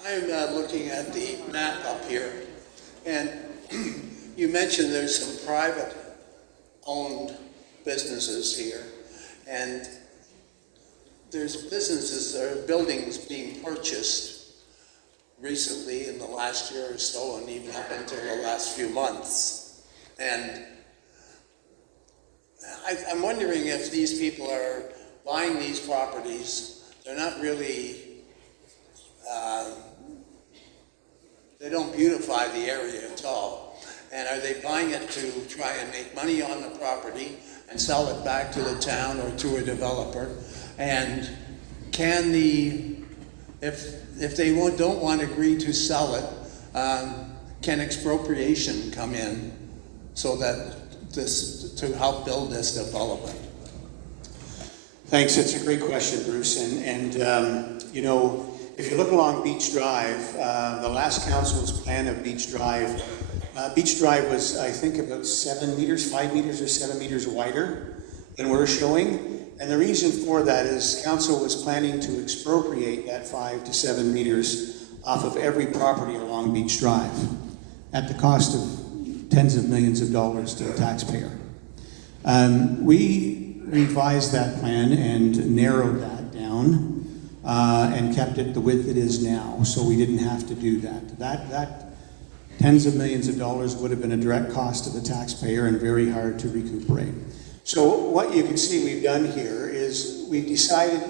I'm looking at the map up here, and you mentioned there's some private-owned businesses here, and there's businesses, there are buildings being purchased recently in the last year or so, and even up until the last few months. And I'm wondering if these people are buying these properties, they're not really, they don't beautify the area at all. And are they buying it to try and make money on the property and sell it back to the town or to a developer? And can if they don't want to agree to sell it, can expropriation come in so that to help build this development? Thanks, it's a great question, Bruce. And you know, if you look along Beach Drive, the last council's plan of Beach Drive was, I think, about 7 meters, 5 meters or 7 meters wider than we're showing. And the reason for that is council was planning to expropriate that 5 to 7 meters off of every property along Beach Drive at the cost of tens of millions of dollars to the taxpayer. We revised that plan and narrowed that down and kept it the width it is now, so we didn't have to do that. That tens of millions of dollars would have been a direct cost to the taxpayer and very hard to recuperate. So what you can see we've done here is we've decided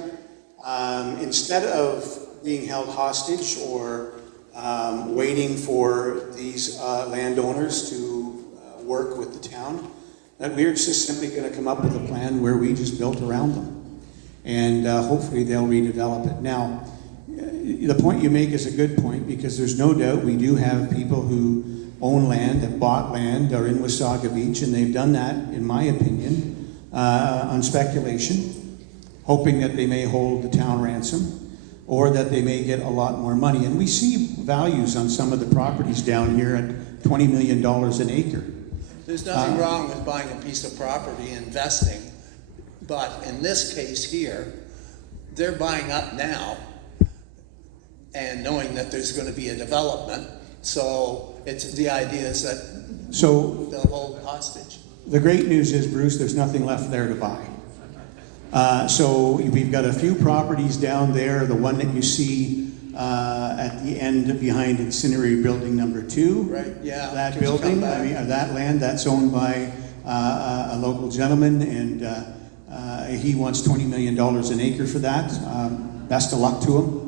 instead of being held hostage or waiting for these landowners to work with the town, that we're just simply going to come up with a plan where we just built around them. And hopefully they'll redevelop it. Now, the point you make is a good point, because there's no doubt we do have people who own land, have bought land, are in Wasaga Beach, and they've done that, in my opinion, on speculation, hoping that they may hold the town ransom, or that they may get a lot more money. And we see values on some of the properties down here at $20 million an acre. There's nothing wrong with buying a piece of property, investing, but in this case here, they're buying up now and knowing that there's going to be a development, so the idea is that they'll hold hostage. The great news is, Bruce, there's nothing left there to buy. So we've got a few properties down there. The one that you see at the end behind Sunray building number 2. Right, yeah. That building, that land, that's owned by a local gentleman, and he wants $20 million an acre for that. Best of luck to him.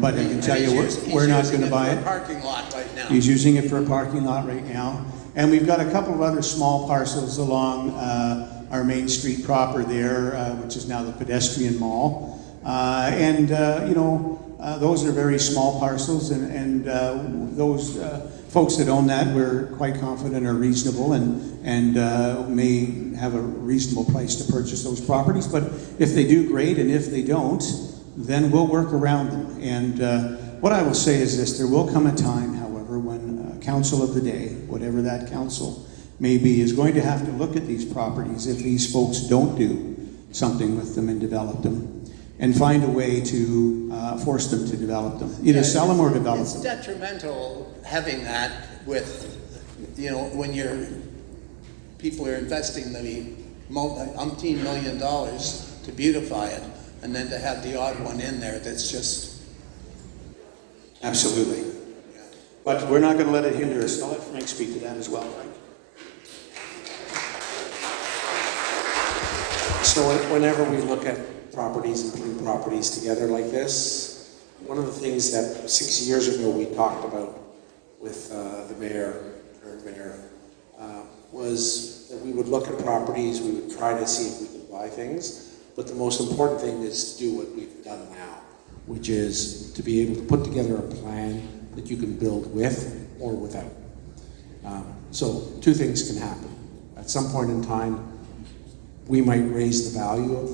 But I can tell you, we're not going to buy it. He's using it for a parking lot right now. He's using it for a parking lot right now. And we've got a couple of other small parcels along our main street proper there, which is now the pedestrian mall. You know, those are very small parcels, and those folks that own that, we're quite confident are reasonable and may have a reasonable price to purchase those properties. But if they do, great, and if they don't, then we'll work around them. And what I will say is this: there will come a time, however, when council of the day, whatever that council may be, is going to have to look at these properties if these folks don't do something with them and develop them, and find a way to force them to develop them. Either sell them or develop them. It's detrimental having that with, you know, when people are investing the umpteen $1 million to beautify it, and then to have the odd one in there that's just... Absolutely. Yeah. But we're not going to let it hinder us. I'll let Frank speak to that as well, Frank. So whenever we look at properties and putting properties together like this, one of the things that 6 years ago we talked about with the mayor, was that we would look at properties, we would try to see if we could buy things, but the most important thing is to do what we've done now, which is to be able to put together a plan that you can build with or without. So two things can happen. At some point in time, we might raise the value of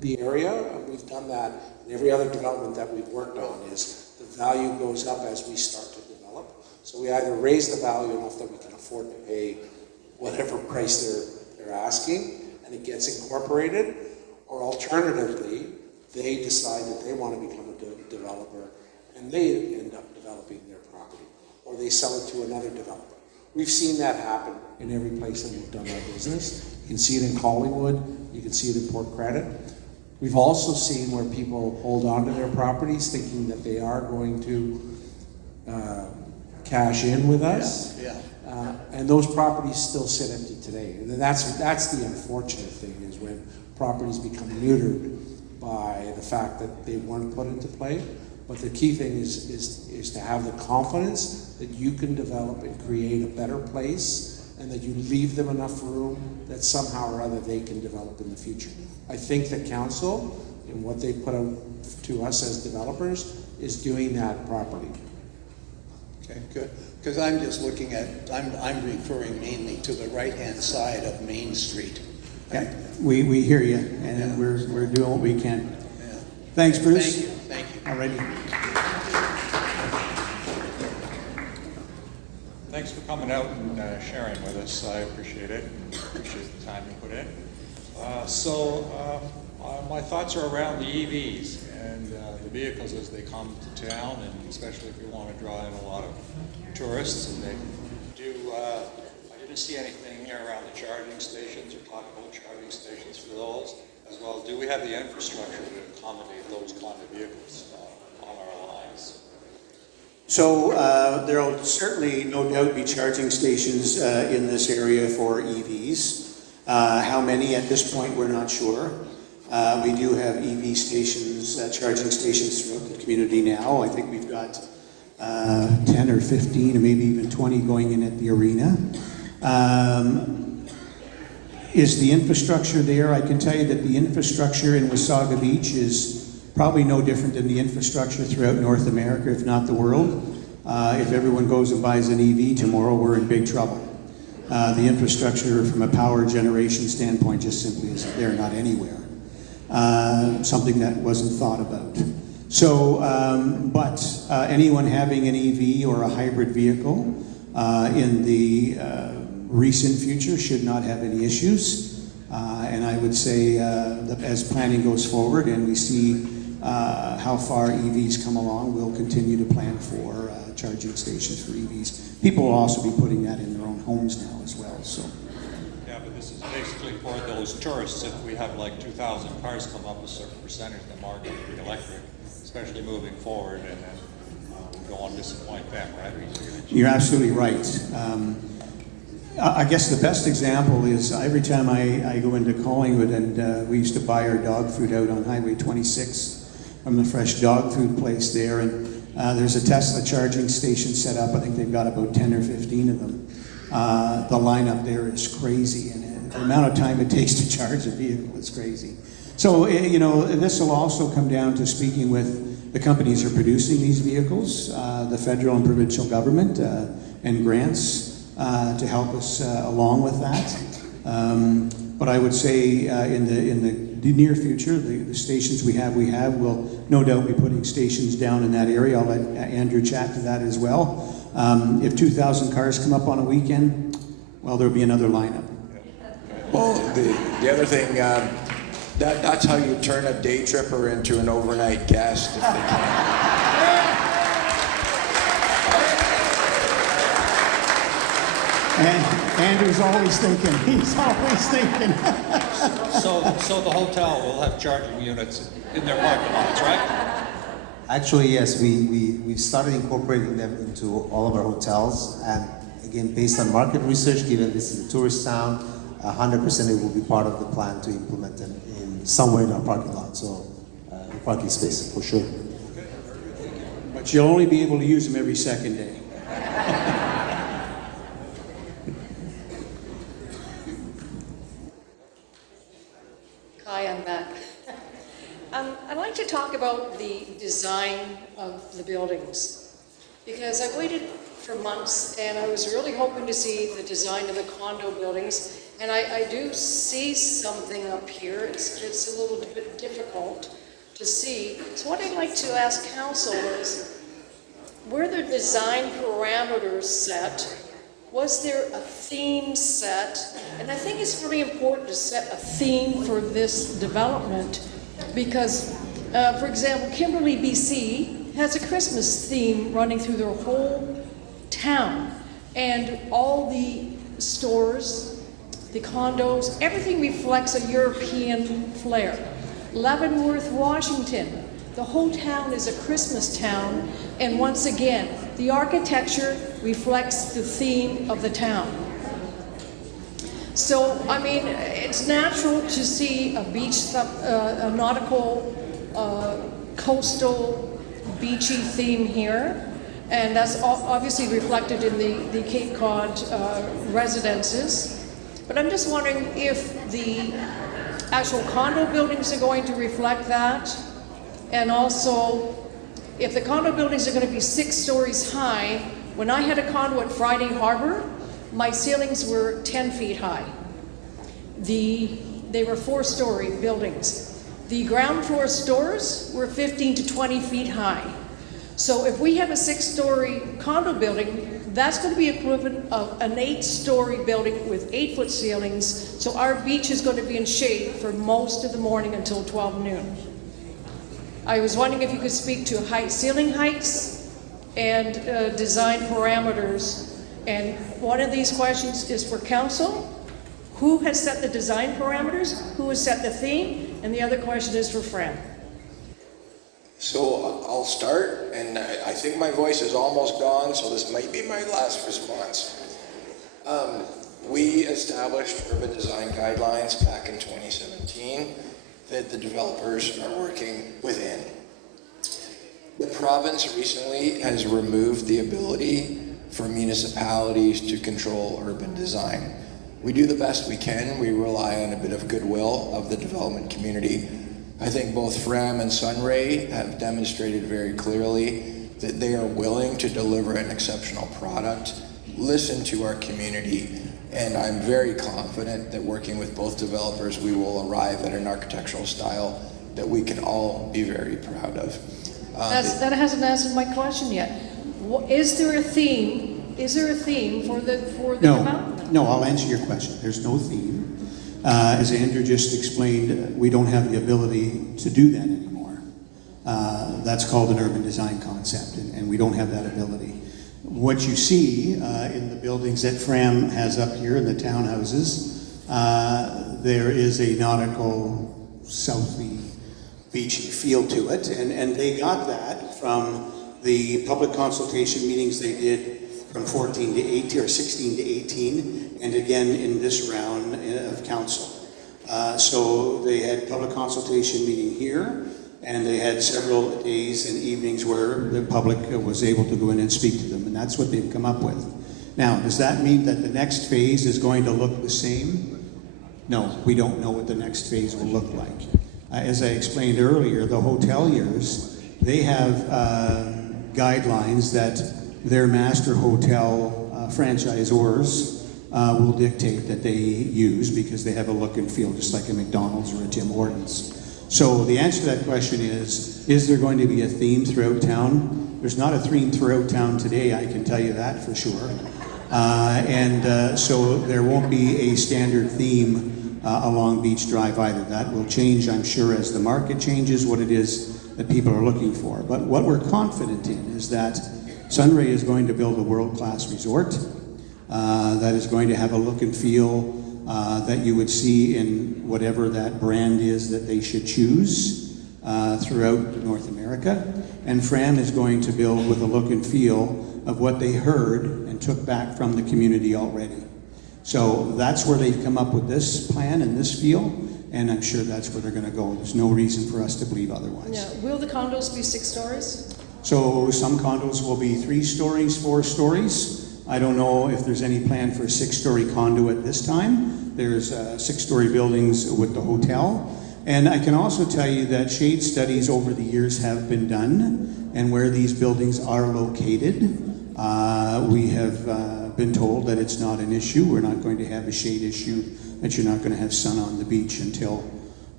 the area, and we've done that in every other development that we've worked on. Is the value goes up as we start to develop. So we either raise the value enough that we can afford to pay whatever price they're asking, and it gets incorporated, or alternatively, they decide that they want to become a developer, and they end up developing their property, or they sell it to another developer. We've seen that happen in every place that we've done our business. You can see it in Collingwood, you can see it in Port Credit. We've also seen where people hold on to their properties thinking that they are going to cash in with us. And those properties still sit empty today. And that's the unfortunate thing, is when properties become neutered by the fact that they weren't put into play. But the key thing is to have the confidence that you can develop and create a better place, and that you leave them enough room that somehow or other they can develop in the future. I think the council, in what they put out to us as developers, is doing that properly. Okay, good. Because I'm just looking at, I'm referring mainly to the right-hand side of Main Street. Yeah, we hear you, and we're doing what we can. Yeah. Thanks, Bruce. Thank you. Alrighty. Thanks for coming out and sharing with us. I appreciate it. Appreciate the time you put in. My thoughts are around the EVs and the vehicles as they come to town, and especially if you want to draw in a lot of tourists. And they do. I didn't see anything here around the charging stations, or talk about charging stations for those as well. Do we have the infrastructure to accommodate those kind of vehicles on our lines? So there will certainly, no doubt, be charging stations in this area for EVs. How many at this point, we're not sure. We do have EV stations, charging stations throughout the community now. I think we've got 10 or 15 or maybe even 20 going in at the arena. Is the infrastructure there? I can tell you that the infrastructure in Wasaga Beach is probably no different than the infrastructure throughout North America, if not the world. If everyone goes and buys an EV tomorrow, we're in big trouble. The infrastructure from a power generation standpoint just simply isn't there, not anywhere. Something that wasn't thought about. So, but anyone having an EV or a hybrid vehicle in the recent future should not have any issues. And I would say that as planning goes forward and we see how far EVs come along, we'll continue to plan for charging stations for EVs. People will also be putting that in their own homes now as well. So. Yeah, but this is basically for those tourists. If we have like 2,000 cars come up, a certain percentage of them are going to be electric, especially moving forward, and then we don't want to disappoint them, right? You're absolutely right. I guess the best example is every time I go into Collingwood, and we used to buy our dog food out on Highway 26 from the fresh dog food place there, and there's a Tesla charging station set up. I think they've got about 10 or 15 of them. The lineup there is crazy, and the amount of time it takes to charge a vehicle is crazy. So, you know, this will also come down to speaking with the companies who are producing these vehicles, the federal and provincial government, and grants to help us along with that. But I would say in the near future, the stations we have will no doubt be putting stations down in that area. I'll let Andrew chat to that as well. If 2,000 cars come up on a weekend, well, there'll be another lineup. Well, the other thing, that's how you turn a day tripper into an overnight guest if they can. And Andrew's always thinking. He's always thinking. So the hotel will have charging units in their parking lots, right? Actually, yes, we've started incorporating them into all of our hotels, and again, based on market research, given this is a tourist town, 100% it will be part of the plan to implement them in somewhere in our parking lot, so parking space for sure. But you'll only be able to use them every second day. Hi, I'm back. I'd like to talk about the design of the buildings, because I waited for months and I was really hoping to see the design of the condo buildings, and I do see something up here. It's a little bit difficult to see. So what I'd like to ask council is, were there design parameters set? Was there a theme set? And I think it's really important to set a theme for this development because, for example, Kimberley, BC has a Christmas theme running through their whole town. And all the stores, the condos, everything reflects a European flair. Leavenworth, Washington The whole town is a Christmas town, and once again, the architecture reflects the theme of the town. So, I mean, it's natural to see a beach, a nautical, coastal, beachy theme here, and that's obviously reflected in the Cape Cod residences. But I'm just wondering if the actual condo buildings are going to reflect that, and also if the condo buildings are going to be 6 stories high. When I had a condo at Friday Harbor, my ceilings were 10 feet high. They were 4-story buildings. The ground floor stores were 15 to 20 feet high. So if we have a 6-story condo building, that's going to be equivalent of an 8-story building with 8-foot ceilings. So our beach is going to be in shade for most of the morning until 12 noon. I was wondering if you could speak to ceiling heights and design parameters. And one of these questions is for council. Who has set the design parameters? Who has set the theme? And the other question is for Fran. So I'll start, and I think my voice is almost gone, so this might be my last response. We established urban design guidelines back in 2017 that the developers are working within. The province recently has removed the ability for municipalities to control urban design. We do the best we can. We rely on a bit of goodwill of the development community. I think both FRAM and Sunray have demonstrated very clearly that they are willing to deliver an exceptional product, listen to our community, and I'm very confident that working with both developers, we will arrive at an architectural style that we can all be very proud of. That hasn't answered my question yet. Is there a theme? Is there a theme for the development? No, I'll answer your question. There's no theme. As Andrew just explained, we don't have the ability to do that anymore. That's called an urban design concept, and we don't have that ability. What you see in the buildings that FRAM has up here in the townhouses, there is a nautical, southy, beachy feel to it, and they got that from the public consultation meetings they did from 14 to 18, or 16 to 18, and again in this round of council. So they had public consultation meeting here, and they had several days and evenings where the public was able to go in and speak to them, and that's what they've come up with. Now, does that mean that the next phase is going to look the same? No, we don't know what the next phase will look like. As I explained earlier, the hoteliers, they have guidelines that their master hotel franchisors will dictate that they use because they have a look and feel just like a McDonald's or a Tim Hortons. So the answer to that question is there going to be a theme throughout town? There's not a theme throughout town today, I can tell you that for sure. So there won't be a standard theme along Beach Drive either. That will change, I'm sure, as the market changes, what it is that people are looking for. But what we're confident in is that Sunray is going to build a world-class resort that is going to have a look and feel that you would see in whatever that brand is that they should choose throughout North America. And FRAM is going to build with a look and feel of what they heard and took back from the community already. So that's where they've come up with this plan and this feel, and I'm sure that's where they're going to go. There's no reason for us to believe otherwise. Yeah. Will the condos be 6 stories? So some condos will be 3 stories, 4 stories. I don't know if there's any plan for a 6-story condo at this time. There's 6-story buildings with the hotel. And I can also tell you that shade studies over the years have been done, and where these buildings are located, we have been told that it's not an issue. We're not going to have a shade issue, that you're not going to have sun on the beach until,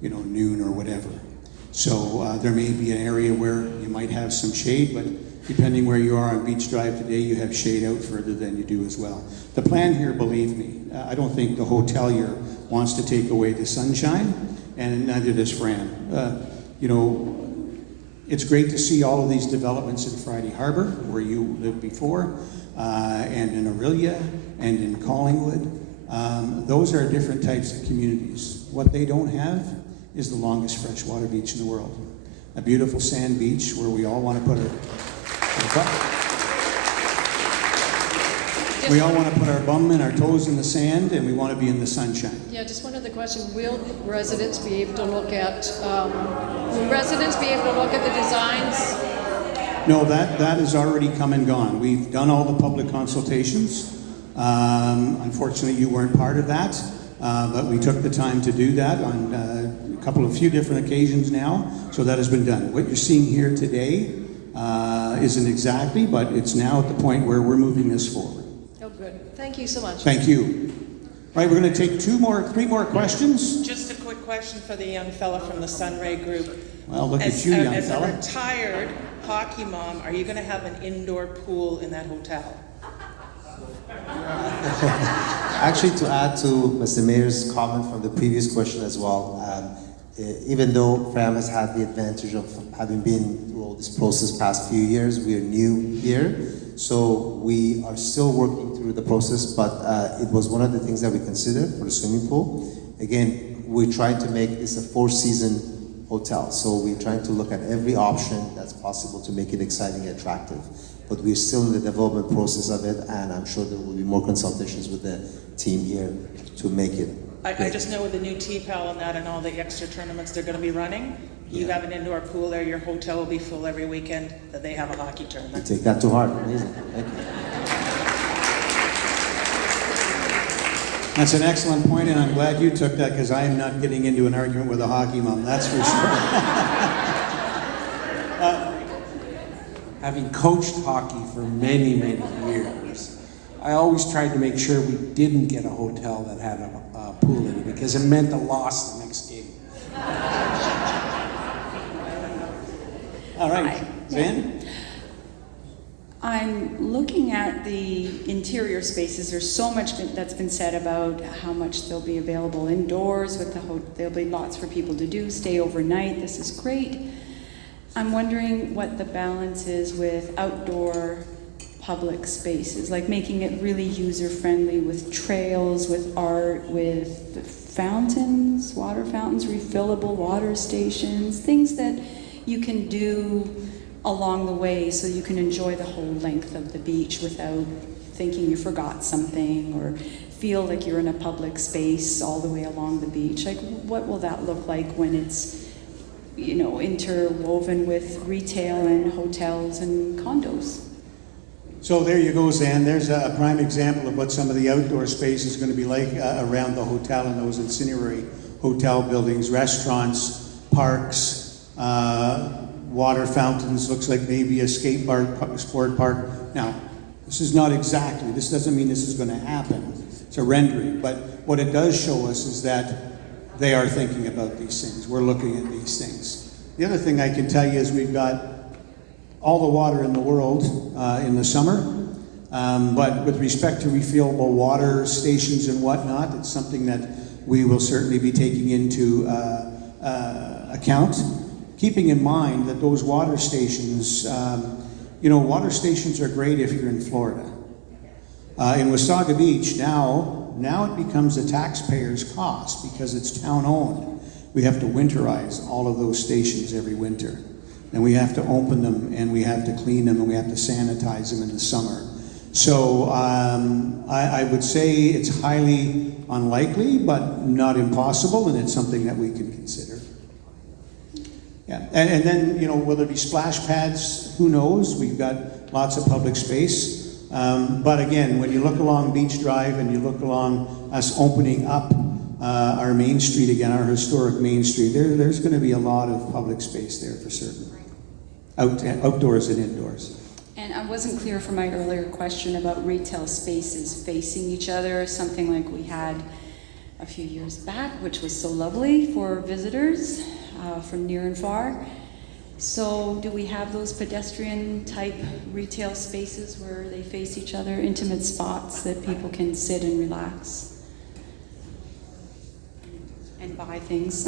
noon or whatever. So there may be an area where you might have some shade, but depending where you are on Beach Drive today, you have shade out further than you do as well. The plan here, believe me, I don't think the hotelier wants to take away the sunshine, and neither does FRAM. It's great to see all of these developments in Friday Harbor, where you lived before, and in Orillia, and in Collingwood. Those are different types of communities. What they don't have is the longest freshwater beach in the world. a beautiful sand beach where we all want to put our bum and our toes in the sand, and we want to be in the sunshine. Yeah, just one other question. Will residents be able to look at, the designs? No, that has already come and gone. We've done all the public consultations. Unfortunately, you weren't part of that, but we took the time to do that on a few different occasions now, so that has been done. What you're seeing here today isn't exactly, but it's now at the point where we're moving this forward. Oh, good. Thank you so much. Thank you. All right, we're going to take three more questions. Just a quick question for the young fella from the Sunray group. Well, look at you, young As fella. a retired hockey mom, are you going to have an indoor pool in that hotel? Actually, to add to Mr. Mayor's comment from the previous question as well, even though FRAM has had the advantage of having been through all this process past few years, we are new here. So we are still working through the process, but it was one of the things that we considered for the swimming pool. Again, we're trying to make this a 4-season hotel. So we're trying to look at every option that's possible to make it exciting and attractive. But we're still in the development process of it, and I'm sure there will be more consultations with the team here to make it. I just know with the new T-Pal and that and all the extra tournaments they're going to be running, you have an indoor pool there, your hotel will be full every weekend that they have a hockey tournament. Take that to heart. Amazing. Thank you. That's an excellent point, and I'm glad you took that, because I am not getting into an argument with a hockey mom, that's for sure. Having coached hockey for many, many years, I always tried to make sure we didn't get a hotel that had a pool in it, because it meant a loss the next game. All right, Van? I'm looking at the interior spaces. There's so much that's been said about how much they'll be available indoors with there'll be lots for people to do, stay overnight. This is great. I'm wondering what the balance is with outdoor public spaces, like making it really user-friendly with trails, with art, with fountains, water fountains, refillable water stations, things that you can do along the way so you can enjoy the whole length of the beach without thinking you forgot something or feel like you're in a public space all the way along the beach. Like, what will that look like when it's, you know, interwoven with retail and hotels and condos? So there you go, Zan. There's a prime example of what some of the outdoor space is going to be like around the hotel and those ancillary hotel buildings, restaurants, parks, water fountains, looks like maybe a skate park, sport park. Now, this doesn't mean this is going to happen. It's a rendering, but what it does show us is that they are thinking about these things. We're looking at these things. The other thing I can tell you is we've got all the water in the world in the summer, but with respect to refillable water stations and whatnot, it's something that we will certainly be taking into account, keeping in mind that those water stations, water stations are great if you're in Florida. In Wasaga Beach, now it becomes a taxpayer's cost because it's town-owned. We have to winterize all of those stations every winter. And we have to open them, and we have to clean them, and we have to sanitize them in the summer. So I would say it's highly unlikely, but not impossible, and it's something that we can consider. Yeah, and then, will there be splash pads? Who knows? We've got lots of public space. But again, when you look along Beach Drive and you look along us opening up our Main Street again, our historic Main Street, there's going to be a lot of public space there for certain. Outdoors and indoors. And I wasn't clear from my earlier question about retail spaces facing each other, something like we had a few years back, which was so lovely for visitors from near and far. So do we have those pedestrian type retail spaces where they face each other, intimate spots that people can sit and relax and buy things?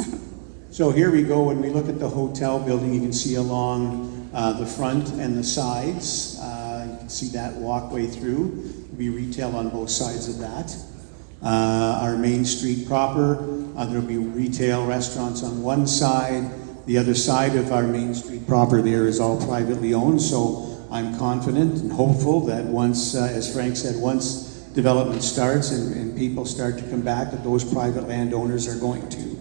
So here we go. When we look at the hotel building, you can see along the front and the sides. You can see that walkway through. There'll be retail on both sides of that. Our Main Street proper, there'll be retail restaurants on one side. The other side of our Main Street proper there is all privately owned, so I'm confident and hopeful that once, as Frank said, once development starts and people start to come back, that those private landowners are going to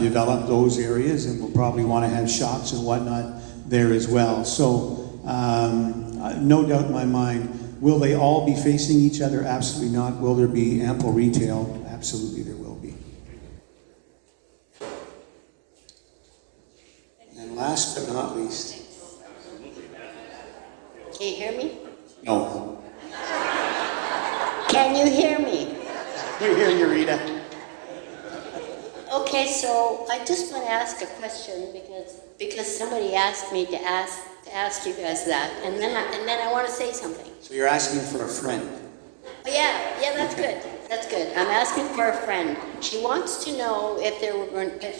develop those areas, and will probably want to have shops and whatnot there as well. So no doubt in my mind, will they all be facing each other? Absolutely not. Will there be ample retail? Absolutely there will be. And last but not least. Can you hear me? No. Can you hear me? We hear you, Rita. Okay, so I just want to ask a question because somebody asked me to ask you guys that, and then I want to say something. So you're asking for a friend? Oh, yeah, that's good. That's good. I'm asking for a friend. She wants to know if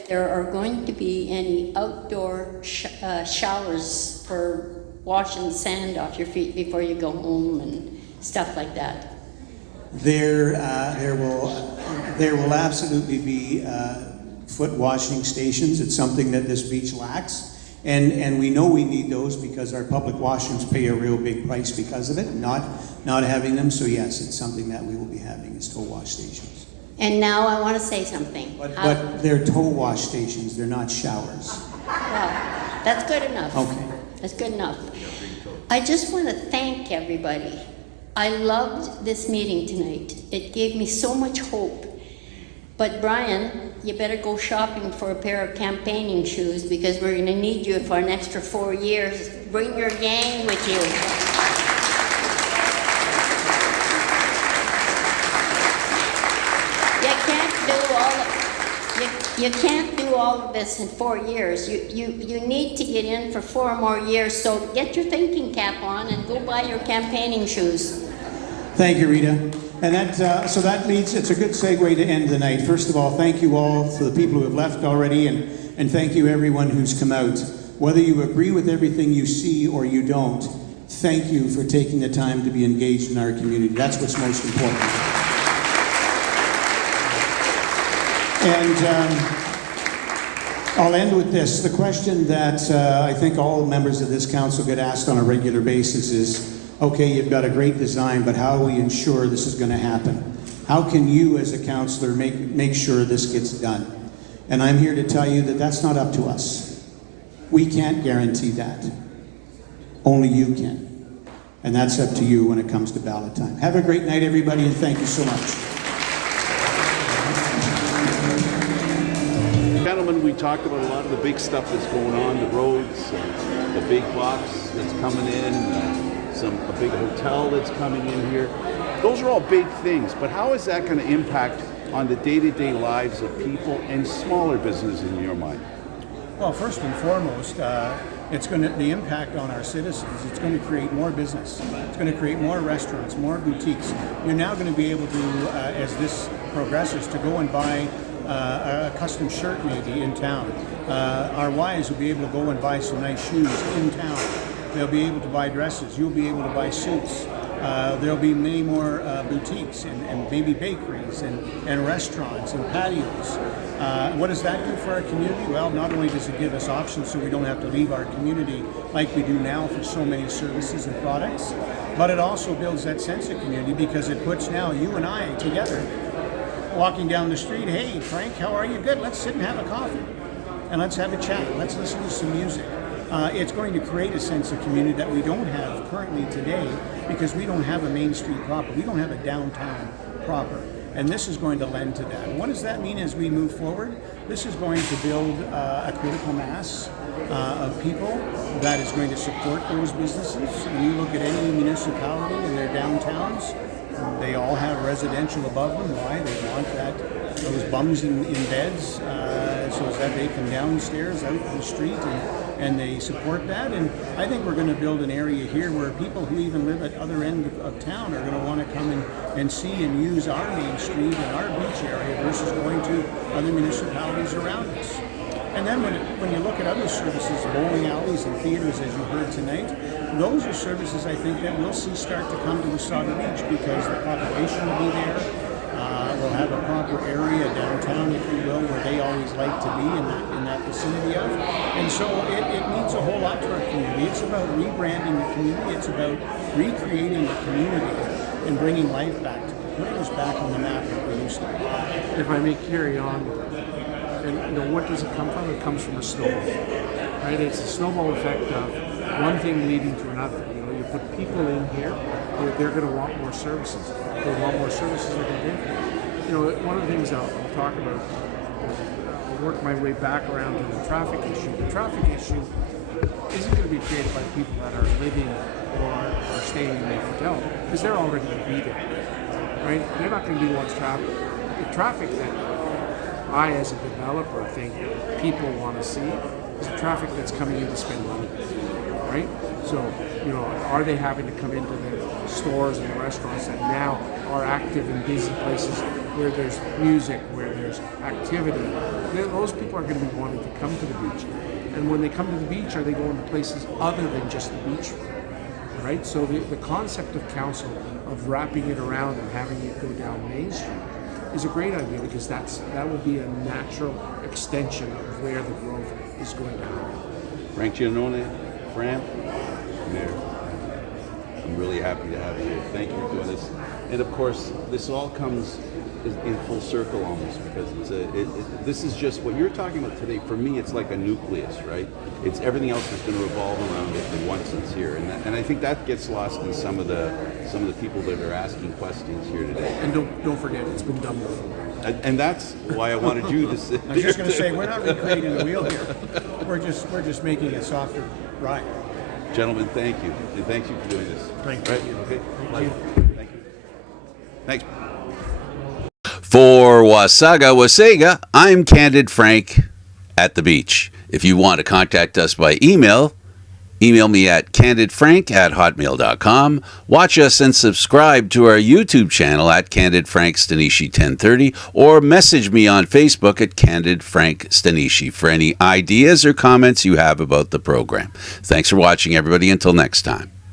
there are going to be any outdoor showers for washing sand off your feet before you go home and stuff like that. There will absolutely be foot washing stations. It's something that this beach lacks, and we know we need those because our public washrooms pay a real big price because of it, not having them. So yes, it's something that we will be having is toe wash stations. And now I want to say something. But they're toe wash stations. They're not showers. Well, that's good enough. Okay. That's good enough. I just want to thank everybody. I loved this meeting tonight. It gave me so much hope. But Brian, you better go shopping for a pair of campaigning shoes because we're going to need you for an extra 4 years. Bring your gang with you. You can't do all of this in 4 years. You need to get in for 4 more years. So get your thinking cap on and go buy your campaigning shoes. Thank you, Rita. And that leads, it's a good segue to end the night. First of all, thank you all to the people who have left already, and thank you everyone who's come out. Whether you agree with everything you see or you don't, thank you for taking the time to be engaged in our community. That's what's most important. And I'll end with this. The question that I think all members of this council get asked on a regular basis is, okay, you've got a great design, but how do we ensure this is going to happen? How can you as a councillor make sure this gets done? And I'm here to tell you that that's not up to us. We can't guarantee that. Only you can. And that's up to you when it comes to ballot time. Have a great night, everybody, and thank you so much. Gentlemen, we talked about a lot of the big stuff that's going on, the roads, the big box that's coming in, a big hotel that's coming in here. Those are all big things, but how is that going to impact on the day-to-day lives of people and smaller businesses in your mind? Well, first and foremost, it's going to, the impact on our citizens, it's going to create more business. It's going to create more restaurants, more boutiques. You're now going to be able to, as this progresses, to go and buy a custom shirt maybe in town. Our wives will be able to go and buy some nice shoes in town. They'll be able to buy dresses. You'll be able to buy suits. There'll be many more boutiques and maybe bakeries and restaurants and patios. What does that do for our community? Well, not only does it give us options so we don't have to leave our community like we do now for so many services and products, but it also builds that sense of community because it puts now you and I together walking down the street. Hey, Frank, how are you? Good. Let's sit and have a coffee and let's have a chat. Let's listen to some music. It's going to create a sense of community that we don't have currently today because we don't have a Main Street proper. We don't have a downtown proper. And this is going to lend to that. And what does that mean as we move forward? This is going to build a critical mass of people that is going to support those businesses. When you look at any municipality in their downtowns, they all have residential above them. Why? They want those bums in beds so that they can downstairs out in the street and they support that. And I think we're going to build an area here where people who even live at other end of town are going to want to come and see and use our Main Street and our beach area versus going to other municipalities around us. And then when you look at other services, bowling alleys and theaters, as you heard tonight, those are services I think that we'll see start to come to Wasaga Beach because the population will be there. We'll have a proper area downtown, if you will, where they always like to be in that vicinity of. And so it means a whole lot to our community. It's about rebranding the community. It's about recreating the community and bringing life back to it, putting us back on the map that we used to be. If I may carry on, and what does it come from? It comes from a snowball, right? It's a snowball effect of one thing leading to another. You put people in here, they're going to want more services. They want more services, they're going to pay for it. One of the things I'll talk about, I'll work my way back around to the traffic issue. The traffic issue isn't going to be created by people that are living or staying in the hotel, because they're already going to be there, right? They're not going to be the ones traveling. The traffic that I, as a developer, think people want to see is the traffic that's coming in to spend money, right? So, are they having to come into the stores and the restaurants that now are active and busy places where there's music, where there's activity? Those people are going to be wanting to come to the beach. And when they come to the beach, are they going to places other than just the beach, right? So the concept of council, of wrapping it around and having it go down Main Street, is a great idea, because that will be a natural extension of where the growth is going to happen. Frank Giannone, FRAM, Amir, I'm really happy to have you here. Thank you for doing this. And of course, this all comes in full circle almost, because this is just what you're talking about today. For me, it's like a nucleus, right? It's everything else that's going to revolve around it once it's here, and I think that gets lost in some of the people that are asking questions here today. And don't forget, it's been done before. And that's why I wanted you to sit. I was just going to say, we're not recreating the wheel here. We're just making a softer ride. Gentlemen, thank you, and thank you for doing this. Thank right? you. Okay. Thank you. Thank you. Thanks. For Wasaga, I'm Candid Frank at the beach. If you want to contact us by email me at candidfrank@hotmail.com. Watch us and subscribe to our YouTube channel at Candid Frank Stanishi 1030, or message me on Facebook at Candid Frank Stanishi for any ideas or comments you have about the program. Thanks for watching, everybody. Until next time.